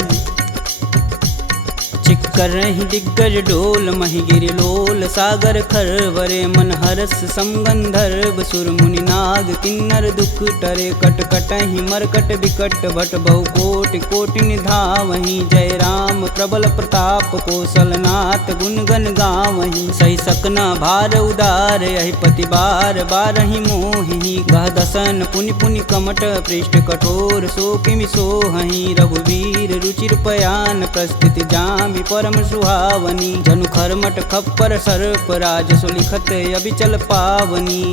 चिक कर रही दिग्गज डोल मही गिरि लोल सागर खरवरे मन हरस समगंधर्व सुर मुनि नाग किन्नर दुख टरे कट कटहि मरकट विकट भट बहु कोटि कोटि निधावहि जय राम प्रबल प्रताप कौशलनाथ गुण गण गावहि सही सकना भार उदार यही पति बार बारहि मोहि गह दसन पुनि पुनि कमट पृष्ठ कठोर सो किमि सोहहि रघुवीर रुचिर पयान प्रस्थित जामि परम सुहावनी जनु खरमट खप्पर सर्प राज सुलिखत अबिचल पावनी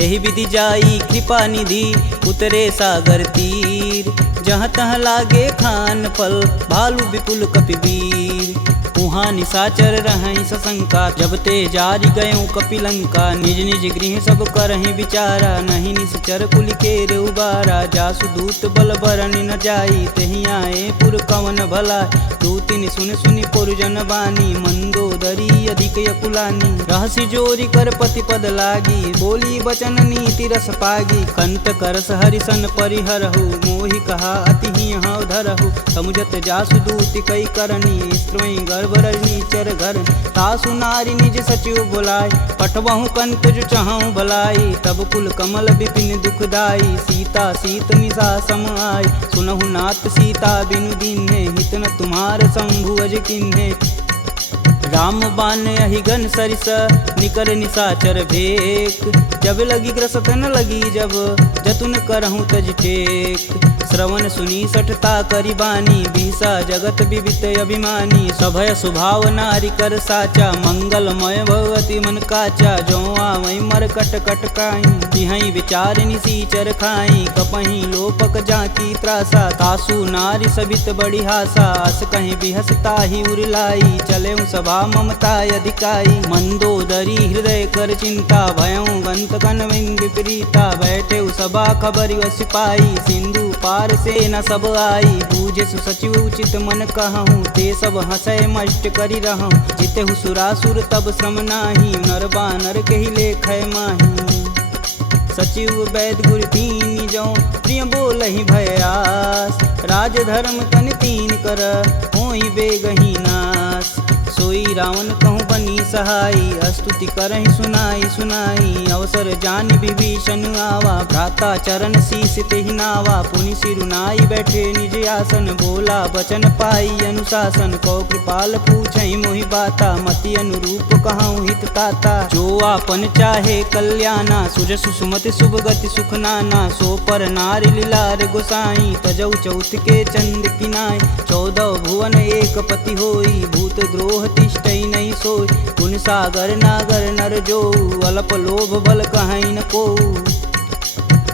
एहि विधि जाई कृपा निधि उतरे सागर तीर जहाँ तहाँ लागे खान पल भालू विपुल कपिवीर उहाँ निशाचर रहै सशंका जब ते जारी गयों कपिलंका निज निज गृह सब करहि विचारा नहीं निश्चर कुल केर उबारा जासु दूत बल बरनि न जाई तेहि आए पुर कवन भला दूतिन सुन सुनि पुरजन बानी मंदोदरी अधिक यकुलानी रहसि जोरी कर पति पद लागी बोली बचन नीति रस पागी कंत करस हरिसन परिहरहु मोहि कहा अति ही हव धरहु समुझत जासु दूति कई करनी स्त्रोई गर्भ रजनी चर घर तासु नारी निज सचिव बुलाय पठवहु कंत जो चहु भलाई तब कुल कमल विपिन दुखदाई सीता सीत निशा सम आय सुनहु नाथ सीता बिनु दीन्हे हित न तुम्हार शंभु अज किन्हे राम बान अहिगन सरिस निकर निशाचर भेक जब लगी ग्रसत न लगी जब जतुन करहूँ तज टेक श्रवण सुनी सठता करी बानी बीसा जगत विवित अभिमानी सभय सुभाव नारी कर साचा मंगलमय भगवती मन काचा जो आवै मर कट कट काई तिहै विचार निसीचर खाई कपहि लोपक जाकी त्रासा तासु नारी सबित बड़ी हासा अस कहीं बिहसता ही उरलाई चले सभा ममता अधिकाई मंदोदरी हृदय कर चिंता भयं गंत कन विपरीता बैठे सभा खबर सिपाही सिंधु पार से न सब आई बूझे सुसचिव उचित मन कहूँ ते सब हंसय मष्ट करी रहूँ जिते सुरासुर तब श्रम नाही नर बानर कही लेख माही सचिव वैद गुरु तीन जो प्रिय बोलहि भयास राज धर्म तन तीन कर होई बेगही नास सोई रावण कहूँ बनी सहाई स्तुति करहि सुनाई सुनाई अवसर जानि विभीषण आवा भ्राता चरण शीस तेहि नावा पुनि सिरुनाई बैठे निज आसन बोला बचन पाई अनुशासन कौ कृपाल पूछहि मोहि बाता मति अनुरूप कहूँ हित ताता जो आपन चाहे कल्याणा सुजसु सुमति शुभ गति सुख नाना सो पर नारी लीलार गोसाई तजौ चौथ के चंद किनाय 14 भुवन एक पति होई भूत द्रोह तिष्ठै नहीं सोई गुण सागर नागर नर जो अल्प लोभ बल कहीं न को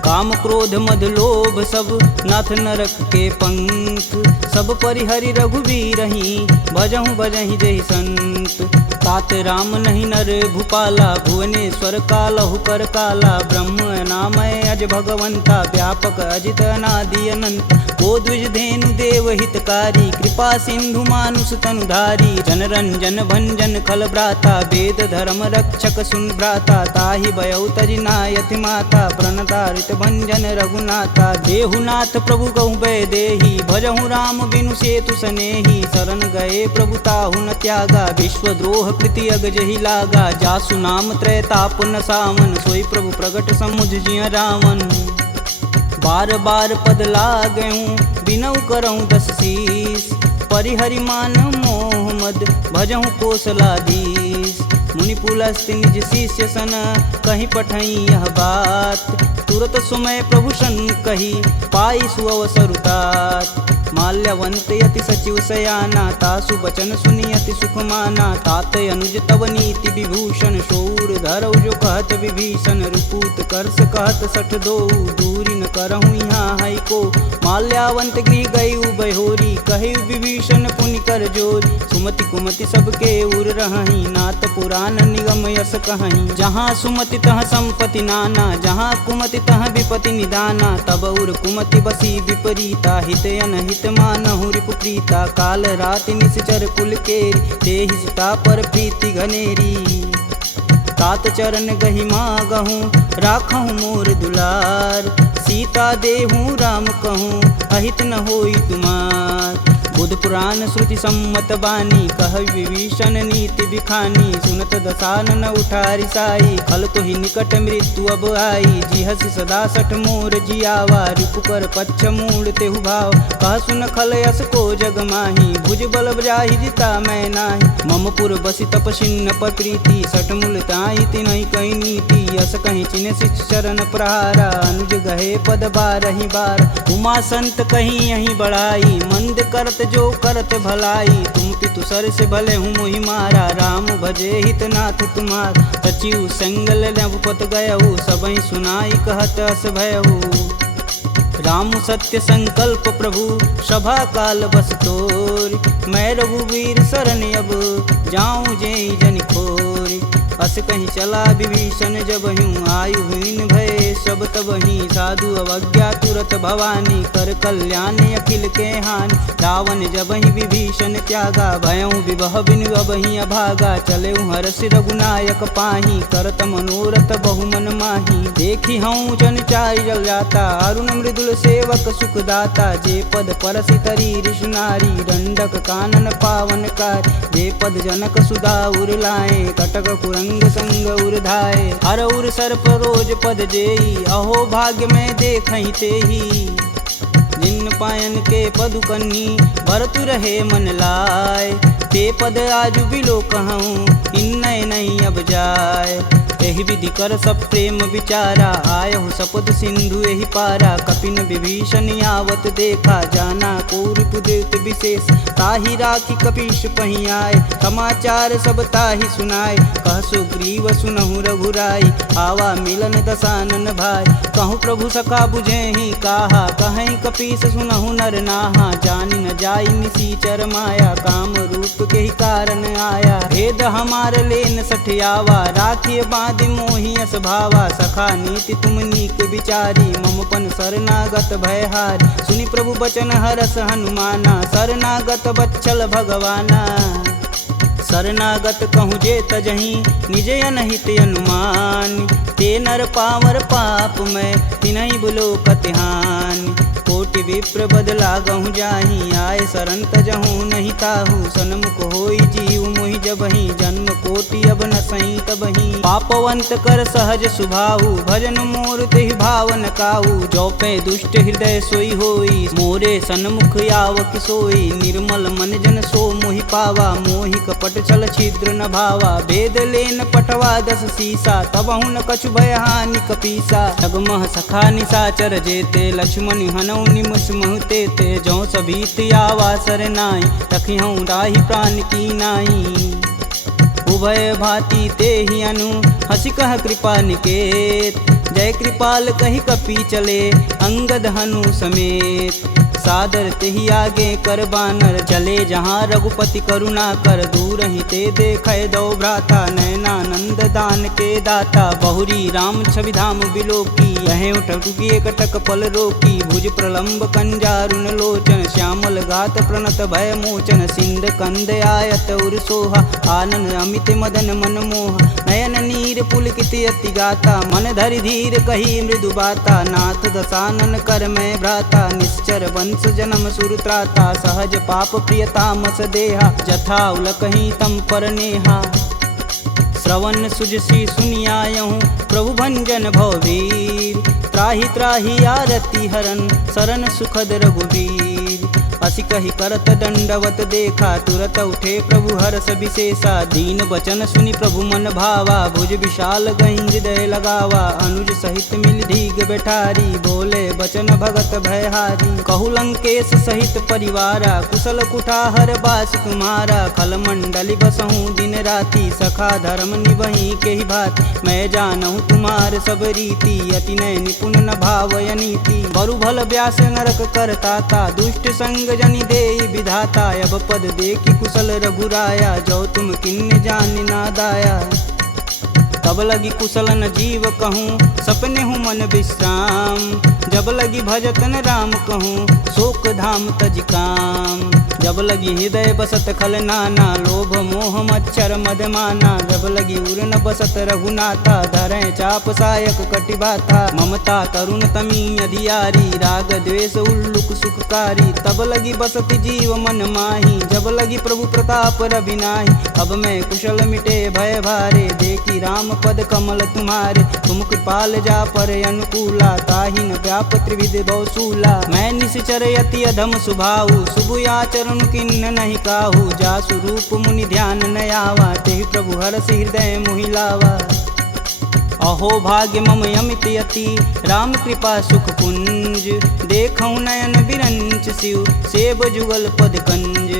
काम क्रोध मद लोभ सब नाथ नरक के पंख सब परिहरि रघुवीरहि भजहु भजहि जहि संत तात राम नहीं नर भूपाला भुवनेश्वर कालहु कर काला ब्रह्म नामय अज भगवंता व्यापक अजित अनादि अनंत को द्विज धेनु देव हितकारी कृपा सिंधु मानुष तनुधारी जन रंजन भंजन खल भ्राता वेद धर्म रक्षक सुन भ्राता ताहि भयउ तजि नायति माता प्रणतारित भंजन रघुनाथा देहुनाथ प्रभु कहु भय देहि भजहु राम बिनु सेतु सनेहि शरण गए प्रभु ताहु न त्यागा विश्वद्रोह कृति अग जहि लागा जासु नाम त्रैताप न सावन सोई प्रभु प्रगट समुझ जिय रावण बार बार पद लागऊं बिनऊ करऊं 10 शीस परिहरि मान मोह मद भजहु कौशलाधीश मुनि पुलस्त्य निज शिष्य सन कहीं पठई यह बात तुरत सुमय प्रभु सन कही पाई सुअवसरुतात माल्यवंत यति सचिव सयाना तासु बचन सुनि अति सुख माना तात अनुज तव नीति विभूषण शौर धरऊ जो कहत विभीषण रुपूत करस कहत सठ दो दूरी न करहूँ यहाँ है को माल्यावंत गृह गयु बहोरी कहे विभीषण पुनि कर जोर सुमति कुमति सबके उर रही नाथ पुराण निगम यस कहीं जहाँ सुमति तह संपत्ति नाना जहाँ कुमति तह विपति निदाना तब उर कुमति बसी विपरीता हित अनहित मानहु रिपु प्रीता काल राति निश्चर कुल केरी तेहि सीता पर प्रीति घनेरी तात चरण गहि मागहूँ राखहूँ मोर दुलार सीता देहूँ राम कहूँ अहित न होई तुमार बुध पुराण श्रुति सम्मत बानी, कह विभीषण नीति बिखानी। सुनत दसानन उठारी साई, खल तो ही निकट मृत्यु अब आई। जी हसी सदा सठ मोर जियावा, रिपु कर पच्छ मूड तेहु भाव। कह सुन खल यस को जग माही, भुज बल जाहि जिता मैं नाही। मम पुर बसी तपसिन्न पर प्रीति, सठ मूल ताहि तिनहि कही नीति। यस कहीं चिन्ह शिष्य चरण प्रहारा, अनुज गहे पद बारहि बार। उमा संत कहीं यहीं बढ़ाई, मंद करत जो करत भलाई। तुम पितु सर से भले हूँ मोहि मारा, राम भजे हित नाथ तुम्हार। सचिव संगल नवपत गयहु, सबहि सुनाई कहत अस भयहु। राम सत्य संकल्प प्रभु, सभा काल बस तोरि। मैं रघुवीर शरण अब, जाऊं जेहि जन खोरि। अस कहीं चला विभीषण जब हूँ, आयु हीन भय सब तबहि। साधु अवज्ञा तुरत भवानी, कर कल्याण अखिल के हानि। रावण जब ही विभीषण त्यागा, भयउ विभह बिनु अबहि अभागा। चले हर्षि रघुनायक पाही, करत मनोरथ बहुमन माही। देखी हूँ जन चारि जल जाता, अरुण मृदुल सेवक सुखदाता। जे पद परसि तरी ऋषुनारी, दंडक कानन पावन कार। जे पद जनक सुधा उर लाए, कटक कुरंग संग उर्धाए। हर उर सर्प रोज पद जेई, अहो भाग्य में देखहि तेहि। जिन पायन के पदु कन्ही, भरतु रहे मन लाय। ते पद आजु बिलो कहूँ, इन्नय नहीं अब जाय। एहि विधि कर सब प्रेम विचारा, आयहु सपद सिंधु एहि पारा। कपिन विभीषण आवत देखा, जाना को रिपुदेत विशेष। ताहि राखी कपीश पहि आए, समाचार सब ताहि सुनाए। कह सुग्रीव सुनहु रघुराई, आवा मिलन दसानन भाई। कहूँ प्रभु सखा बुझेहि काहा, कहीं कपीस सुनहु नर नाहा। जानि न जाई निसीचर माया, काम रूप के ही कारण आया। भेद हमार लेन सठियावा, राखिय बांधि मोहि अस भावा। सखा नीति तुम नीक विचारी, मम पन शरणागत भयहारी। सुनि प्रभु बचन हरस हनुमाना, शरणागत बच्चल भगवाना। शरणागत कहूँ जे तजहि, निज अनहित अनुमान। ते नर पावर पाप में, तिनहि बुलोकत हानि। कोटि विप्र बदला गहूँ जाहि, आए शरण तजहूँ नहीं ताहू। सन्मुख होई जीव मोहि जबहि, जन्म कोटि अब न सही तबहि। पापवंत कर सहज सुभाऊ, भजन मोर तेहि भावन काऊ। जो पे दुष्ट हृदय सोई होई, मोरे सन्मुख आव किसोई। निर्मल मन जन सो मोहि पावा, मोहि कपट छल छिद्र न भावा। भेद लेन पटवा दस सीसा, तबहु न कछु भय हानि कपीसा। जगमह सखा निसाचर जेते, लक्ष्मण हनौ निमस महते ते। जौ सभीत आवा सरनाई, रखिहूँ राहि प्राण की नाई। उभय भांति ते ही अनु, हसी कह कृपा निकेत। जय कृपाल कही कपी चले, अंगद हनु समेत। सादर तेहि आगे कर बानर, चले जहाँ रघुपति करुणा कर। दूर ही ते देखै दो भ्राता, नयनानंद दान के दाता। बहुरी राम छवि धाम बिलोकी, यहें उठुकी एकटक पल रोकी। भुज प्रलंब कंजारुन लोचन, श्यामल गात प्रणत भय मोचन। सिंध कंद आयत उर सोहा, आनन अमित मदन मन मोह। नयन नीर पुलकित अति गाता, मन धरि धीर कही मृदु बाता। नाथ दसानन कर मैं भ्राता, निश्चर वंश जन्म सुरत्राता। सहज पाप प्रियतामस देहा, जथा उलकहि तम पर नेहा। श्रवण सुजसी सुनियायहूँ, प्रभु भंजन भववीर। त्राहि त्राहि आरती हरन, शरण सुखद रघुवीर। असी कही करत दंडवत देखा, तुरत उठे प्रभु हर्ष विशेषा। दीन वचन सुनि प्रभु मन भावा, भुज विशाल गहि हृदय लगावा। अनुज सहित मिल धीग बैठारी, बोले बचन भगत भयहारी। कहु लंकेश सहित परिवारा, कुशल कुठाहर बास तुम्हारा। खल मंडली बसहूँ दिन राति, सखा धर्म निबहि के ही भात। मैं जानहूँ तुम्हार सब रीति, अति नय निपुण न भावय नीति। बरु भल व्यास नरक करताता, दुष्ट संग जनि देई विधाता। अब पद देखी कुशल रघुराया, जो तुम किन्ने जान ना दाया। तब लगी कुशल न जीव कहूँ, सपने हूँ मन विश्राम। जब लगी भजतन राम कहूँ शोक धाम तज काम। जब लगी हृदय बसत खल नाना लोभ मोह मच्छर मदमाना। जब लगी उर न बसत रघुनाथा धरें चाप सायक कटिबाथा। ममता तरुण तमी अधियारी राग द्वेष उल्लुक सुखकारी। तब लगी बसत जीव मन माही जब लगी प्रभु प्रताप रविनाही। अब मैं कुशल मिटे भय भारे देखी राम पद कमल तुम्हारे। तुम कृपाल जा पर अनुकूला ताहि न व्याप त्रिविध बहुसूला। मैं निश्चर यति अधम सुभाऊ शुभ आचरण किन्न नहीं काहू। जासु रूप मुनि ध्यान न आवा तेहि प्रभु हरसि हृदय मोहि लावा। अहो भाग्य मम यमित यति राम कृपा सुख कुंज। देखऊँ नयन बिरंच शिव सेब जुगल पद कंज।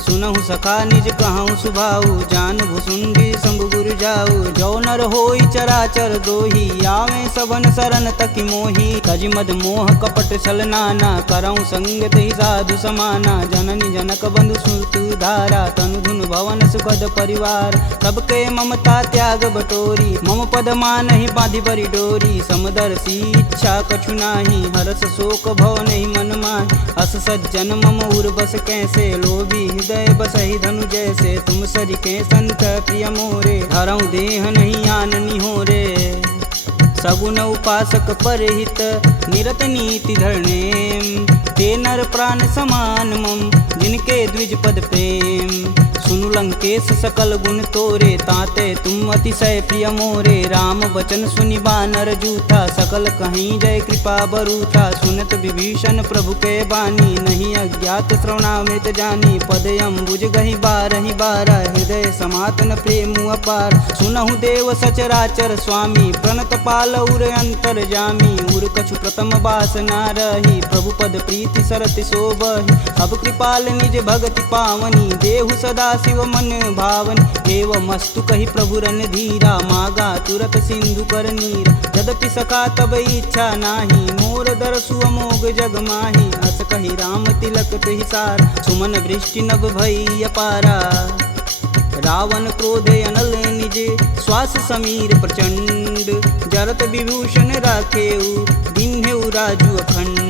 सुनहु सखा निज कहूँ सुभाऊ जान भुसुंडी शंभु गुरु जाऊ। जो नर होई चराचर दोही आवे सबन शरण तकी मोही। तज मद मोह कपट छल नाना करऊँ संग तेहि साधु समाना। जननी जनक बंधु सुतु धारा तनु धुन भवन सुखद परिवार। सबके ममता त्याग बटोरी मम पद मानहि बांधि बरी डोरी। समदर्शी इच्छा कछु नाही हरस शोक भव नहीं मन माहि। अस सज्जन मम उर बस कैसे लोभी हृदय बसहि धनु जैसे। तुम सरिके संत प्रिय मोरे धरऊँ देह नहीं आननी हो रे। सगुन उपासक परहित निरत नीति धरणेम। ते नर प्राण समान मम जिनके द्विज पद प्रेम। सुनु लंकेश सकल गुण तोरे ताते तुम अतिशय प्रिय मोरे। राम बचन सुनि बानर जूथा सकल कहीं जय कृपा बरूथा। सुनत विभीषण प्रभु के बानी नहीं अज्ञात श्रवणामृत जानी। पद अम्बुज गहि बारहि बारा हृदय समातन प्रेम अपार। सुनहु देव सचराचर स्वामी प्रणत पाल उर अंतर जामी। उर कछु प्रथम बास ना रही प्रभु पद प्रीति सरति शोभहि। अब कृपाल निज भगति पावनी देहु सदा शिव मन भावनी। एवमस्तु कहि प्रभु रन धीरा मागा तुरत सिंधु कर नीर। यद्यपि सखा तब इच्छा नाही मोर दरसु अमोघ जग माही। अस कहि राम तिलक तुहि सार सुमन वृष्टि नभ भई अपारा। रावण क्रोधे अनल निज श्वास समीर प्रचंड। जरत विभूषण राखेऊ दिन्हेऊ राजु अखंड।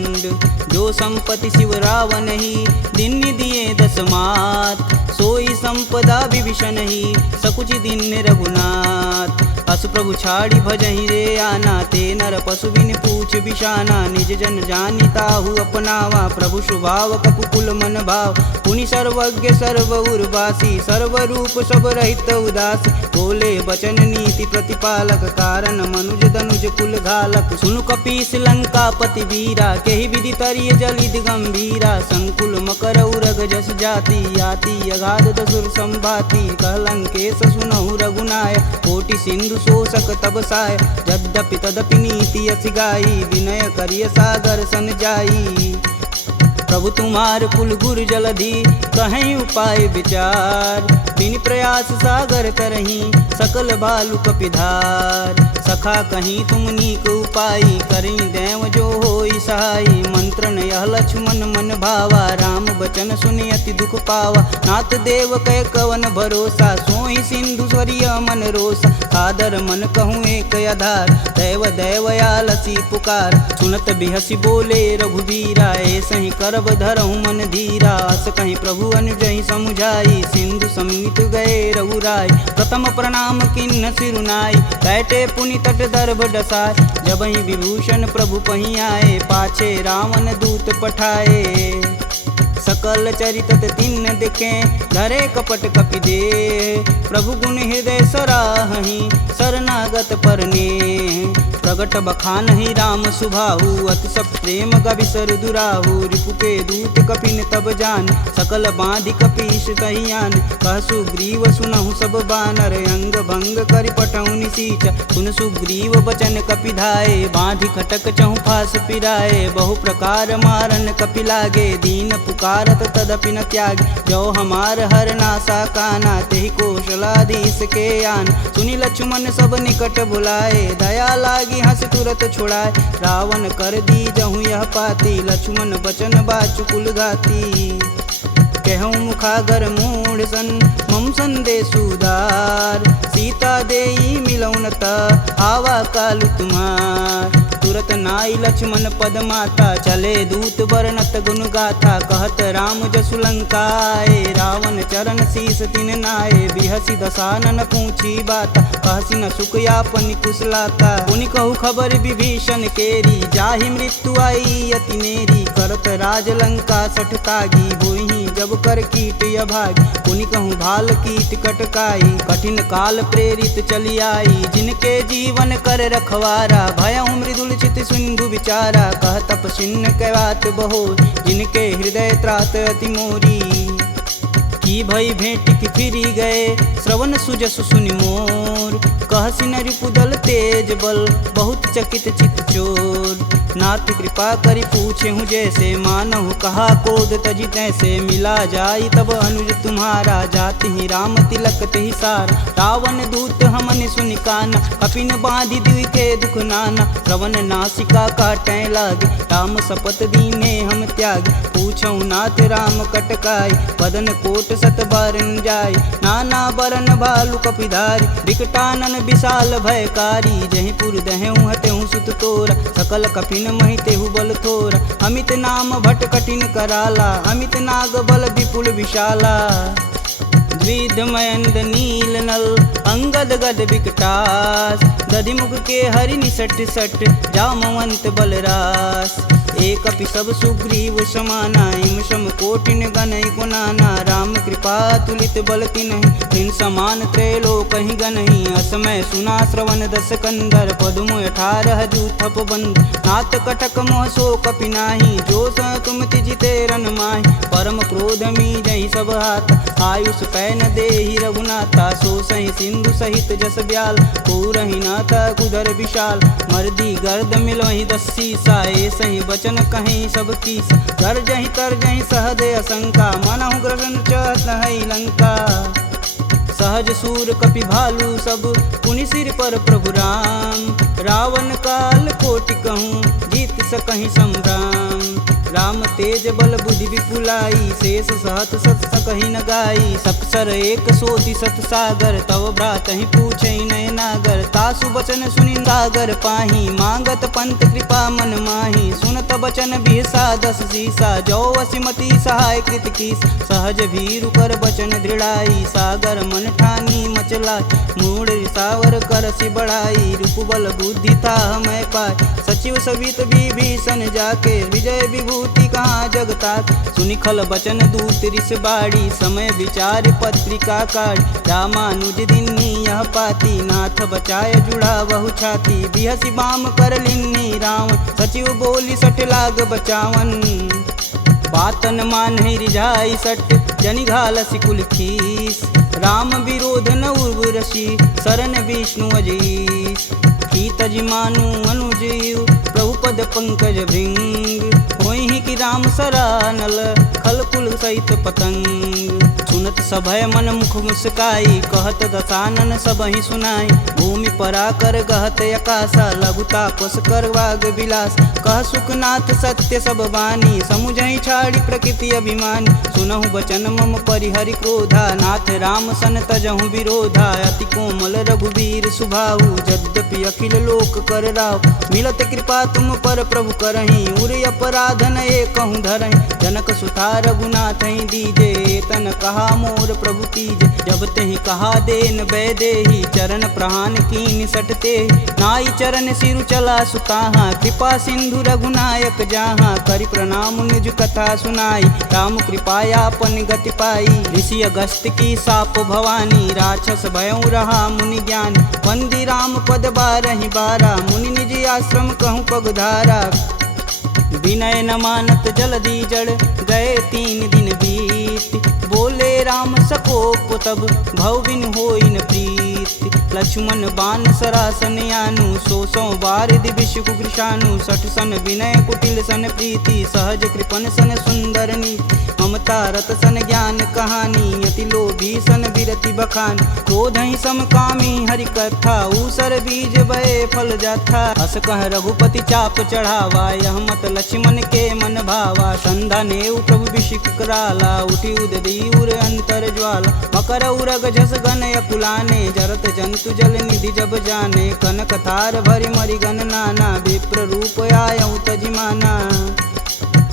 जो संपत्ति शिव रावण ही दिन दिए दस मात। सोई संपदा विभीषण ही सकुच दिन रघुनाथ। अस प्रभु छाड़ी भजहि रे आना ते नर पशु बिन पूछ बिशाना। निज जन जानि ताहु अपनावा प्रभु स्वभाव कपुकुल मन भाव। पुनि सर्वज्ञ सर्व उर्वासी सर्वरूप सब रहित उदासी। बोले बचन नीति प्रतिपालक कारण मनुज धनुज कुल घालक। सुनु कपीस लंकापति वीरा केहि विधि तरिय जलिद गंभीरा। संकुल मकर उरग जस जाति याति अगाध दसुर संभाति। कहलंकेश सुनहु रघुनाय कोटि सिंधु शोषक तब साय। यद्यपि तदपि नीति यस गाई विनय करिय सागर सन जाई। प्रभु तुम्हार कुल गुर जलधि कहीं उपाय विचार। बिन प्रयास सागर तरही सकल भालु कपिधार। सखा कहीं तुम नीक उपाय करी देव जो होई सहाई। मंत्र यह लक्ष्मण मन भावा राम बचन सुनि अति दुख पावा। नाथ देव कह कवन भरोसा सोहि सिंधु स्वरिय मन रोसा। आदर मन कहूँ एक आधार दैव दैवयालसी पुकार। सुनत बिहसी बोले रघुबीरा ऐसहि करब धरहु मन धीरा। अस कहीं प्रभु अनुजहि समुझाई सिंधु समीत गए रघुराय। प्रथम प्रणाम किन्न सिरुनाई कैटे पुनि तट दर्भ डसाय। जबहि विभूषण प्रभु पही आए पाछे रावण दूत पठाए। सकल चरित तिन्न देखे धरे कपट कपि दे। प्रभु गुण हृदय सराहि शरणागत परने। प्रगट बखानहि राम सुभाहु अति सब प्रेम गविसर दुराहु। रिपु के दूत कपिन तब जान सकल बांधि कपीश तहियान। कह सुग्रीव सुनहु सब बानर अंग भंग करि पठऊ निसीच। सुन सुग्रीव बचन कपि धाये बांधि खटक चहु फास पिराए। बहु प्रकार मारन कपि लागे दीन पुकारत तदपि न त्याग। जो हमार हर नासा काना तेहि कौशलाधीश के आन। सुनि लक्ष्मण सब निकट बुलाए दया लागी हंस तुरत छुड़ाए। रावण कर दी जहूँ यह पाती लक्ष्मण बचन बाचुकुल घाती। कहूँ मुखागर मूढ़ सन मम संदेशु उदार। सीता देई मिलौनता आवा कालु तुम्हार। तुरत नाई लक्ष्मण पद माता, चले दूत बरनत गुण गाथा, कहत राम जसु लंकाए, रावण चरण शीस तिन नाये, बिहसी दसानन पूछी बाता, कहसी न सुख यापन कुशलाता, पुनि कहु खबर विभीषण केरी, जाहि मृत्यु आई अति नेरी, करत राज लंका सठ तागी, भूहि जब कर कीट अभागी, पुनि कहूँ भाल कीट कटकाई, कठिन काल प्रेरित चली आई, जिनके जीवन कर रखवारा, भयउ मृदुल चित सिंधु विचारा, कह तपसिन्न कै बात बहो, जिनके हृदय त्रात अति मोरी, की भई भेंट की फिरी गए, श्रवण सुजस सुनि मोर, कहसी न रिपुदल तेज बल, बहुत चकित चित चोर, नाथ कृपा करि पूछे हूँ जैसे, मानहु कहा कोद तजि तैसे, मिला जाई तब अनुज तुम्हारा, जाति ही राम तिलक तेहि सारा, रावण दूत हमन सुनि काना, कपिन बांधि दिवि के दुख नाना, श्रवण नासिका काटै लागे, राम शपथ दीने हम त्याग, पूछऊ नाथ राम कटकाई, बदन कोट सत बारन जाय, नाना बरन भालु कपिधारी, विकटानन विशाल भयकारी, जहि पुर दहु हतेहु सुत तोरा, सकल कपिन महि तेहु बल थोरा, अमित नाम भट कठिन कराला, अमित नाग बल विपुल विशाला, द्विध मयंद नील नल, अंगद गद विकटास, दधिमुख के हरि निसट सट, जामवंत बलरास, एक अपि सब सुग्रीव समाना, इम सम कोटिन गनई गुनाना, राम कृपा तुलित बल तिन्हि, तिन समान त्रैलोक कहीं गनहि, असमय सुना श्रवण दस कंदर, पदुम 18 जूथप बंद, नाथ कटक मोह सो कपि नाही, जो स तुम तिजिते रन माहि, परम क्रोध मी जहि सब हाथ, आयुष पैन देहि रघुनाथा, सो सहि सिंधु सहित जस ब्याल, पूरहि नाथा कुधर विशाल, मर्दी गर्द मिलोहि 10 सीसा, सही बचन कहीं सब कीस, गर्जहि तरजहि सहदे असंका, मनहु ग्रसन चहत है लंका, सहज सूर कपि भालू सब, पुनि सिर पर प्रभु राम, रावण काल कोटि कहूँ, जीत सकहि संग्राम, राम तेज बल बुद्धि विपुलाई, शेष सहत सत सकहि न गाई, सकसर एक सोति सत सागर, तव भ्रात ही पूछै नय नागर, तासु बचन सुनि सागर पाही, मांगत पंत कृपा मन माही, सुनत बचन बिहसा 10 सीसा, जो वसिमती सहाय कृत कीस, सहज भीरु कर बचन दृढ़ाई, सागर मन ठानी मचला, मूढ़ सावर करसि बढ़ाई, रूप बल बुद्धि था मैं पाय, सचिव सवित विभीषण जाके, विजय विभूति कहाँ जगता, सुनिखल बचन दूत रिस बाड़ी, समय विचार पत्रिका काढ़, रामानुज दिन्नी यह पाती, नाथ बचाय जुड़ा बहु छाती, बिहसी बाम कर लिन्नी रावण, सचिव बोली सठ लाग बचावन, बातन मान रिझाई सट, जनि घालसी कुल खीस, राम विरोध न उर्वरसी, शरण विष्णु अजीस, की तज मानु अनुजीव, प्रभु पद पंकज भृंग, होहि कि राम सरानल, खल कुल सहित पतंग, सुनत सभय मन मुख मुस्काई, कहत दसानन सबहि सुनाई, भूमि परा कर गहत आकाशा, लघु तापस कर वाग विलास, कह सुखनाथ सत्य सब बानी, समुझहि छाड़ी प्रकृति अभिमानी, सुनहु बचन मम परिहरि क्रोधा, नाथ राम सन तजहु विरोधा, अति कोमल रघुवीर सुभाऊ, यद्यपि अखिल लोक कर राव, मिलत कृपा तुम पर प्रभु करहि, उर अपराधन एकहु धरहि, जनक सुता रघुनाथ दीजे, तन कहा मोर प्रभु तीज, जब तेहि कहा देन बैदेही, चरण प्रहान कीन सटते, नाई चरण सिरु चला सुताहा, कृपा सिंधु रघुनायक जहाँ, करि प्रणाम निज कथा सुनाई, राम कृपायापन गति पाई, ऋषि अगस्त की साप भवानी, राक्षस भयउ रहा मुनि ज्ञान, वंदी राम पद 12 मुनि निज आश्रम कहूँ पगधारा, विनय न मानत जलधि जड़, गए 3 दिन बीत, बोले राम सकोप तब, भव बिन होई न प्रीत, लक्ष्मण बान सरासन यानु, 100 बार दिविश कुकृशानु, 60 सन विनय कुटिल सन प्रीति, सहज कृपन सन सुंदर नीति, ममता रत सन ज्ञान कहानी, अति लोभी सन विरत अति बखान। क्रोध ही समकामी हरि कथा, ऊसर बीज बए फल जाथा। अस कह रघुपति चाप चढ़ावा, यह मत लक्ष्मण के मन भावा। संधा नेउ प्रभु विषिक कराला, उठी उददी उर अंतर ज्वाला। मकर उरग झस गन अकुलाने, जरत जंतु जल निधि जब जाने। कनक थार भरि मरि गन नाना, विप्र रूप आयउ तजिमाना।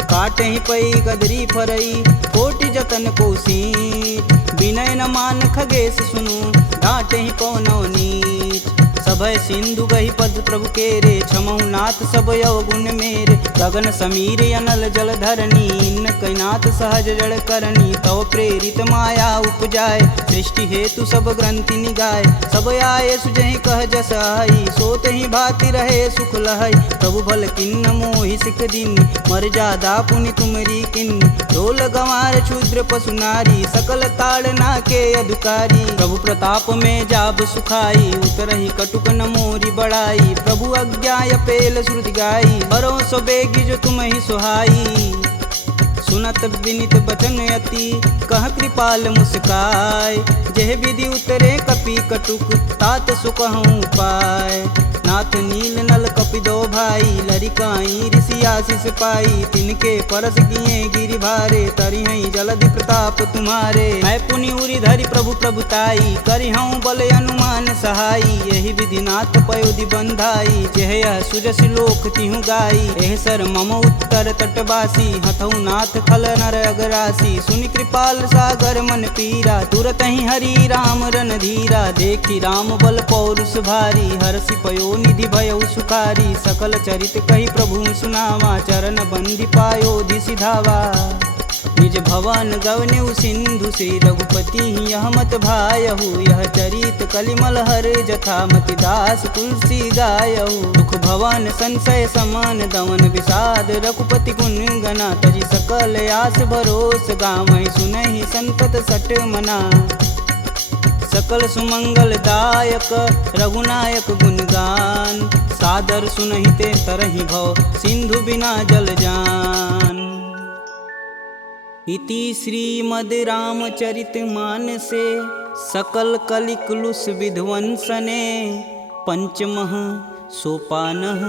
काटे ही पई कदरी फरई, कोटि जतन कोसीट। विनय न मान खगेश सुनु, डांटे ही पौनौ नीच। सभय सिंधु गही पद प्रभु केरे, छमहु नाथ सब यवगुण मेरे। गगन समीर अनल जल धरनी, इन कैनाथ सहज जड़ करनी। तव प्रेरित माया उपजाय, सृष्टि हेतु सब ग्रंथि निगाय। सब आये सुजहि कह जस आई, सोत ही भाति रहे सुख लहई। प्रभु भल किन्न मोहि सिख दीनी, मर्यादा पुनि तुमरी किन्नी। ढोल गंवार क्षुद्र पशु नारी, सकल ताड़ना के अधिकारी। प्रभु प्रताप में जाब सुखाई, उतरहि कटुक न मोरी बड़ाई। प्रभु आज्ञा पेल श्रुति गाई, बरो सो बेगी जो तुम ही सुहाई। सुनत विनित बचन अति, कह कृपाल मुस्काय। जेह विधि उतरे कपि कटुक, तात सुकहूँ पाय। नाथ नील नल कपि दो भाई, लरिकाई ऋषि आशीष पाई। तिनके परस किए गिरि भारे, तरिहै जलधि प्रताप तुम्हारे। मैं पुनि उरि धरि प्रभु प्रभुताई, करिहऊँ बल अनुमान सहाई। यही विधि नाथ पयोधि बंधाई, जेह यह सुजस लोक तिहु गाई। एह सर मम उत्तर तटवासी, हथऊ नाथ खल नर अगरासी। सुनि कृपाल सागर मन पीरा, तुरत ही हरि राम रन धीरा। देखी राम बल पौरुष भारी, हरषि पयो निधि भयउ सुखारी। सकल चरित कही प्रभु सुनावा, चरण बंधि पायोधि सिधावा। निज भवन गवनेउ सिंधु से, रघुपति यह मत भायहु। यह चरित कलिमल हर जथा, मति दास तुलसी गायहु। दुख भवन संशय समान, दमन विषाद रघुपति गुण गना। तजि सकल आस भरोस, गावहि सुनहि संतत सट मना। सकल सुमंगल दायक रघुनायक गुणगान, सादर सुनहि ते तरहि भव, सिंधु बिना जल जान। इति श्रीमद् रामचरित मानसे, सकल कलिकुलुष विध्वंसने। पंचमः सोपानः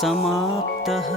समाप्तः।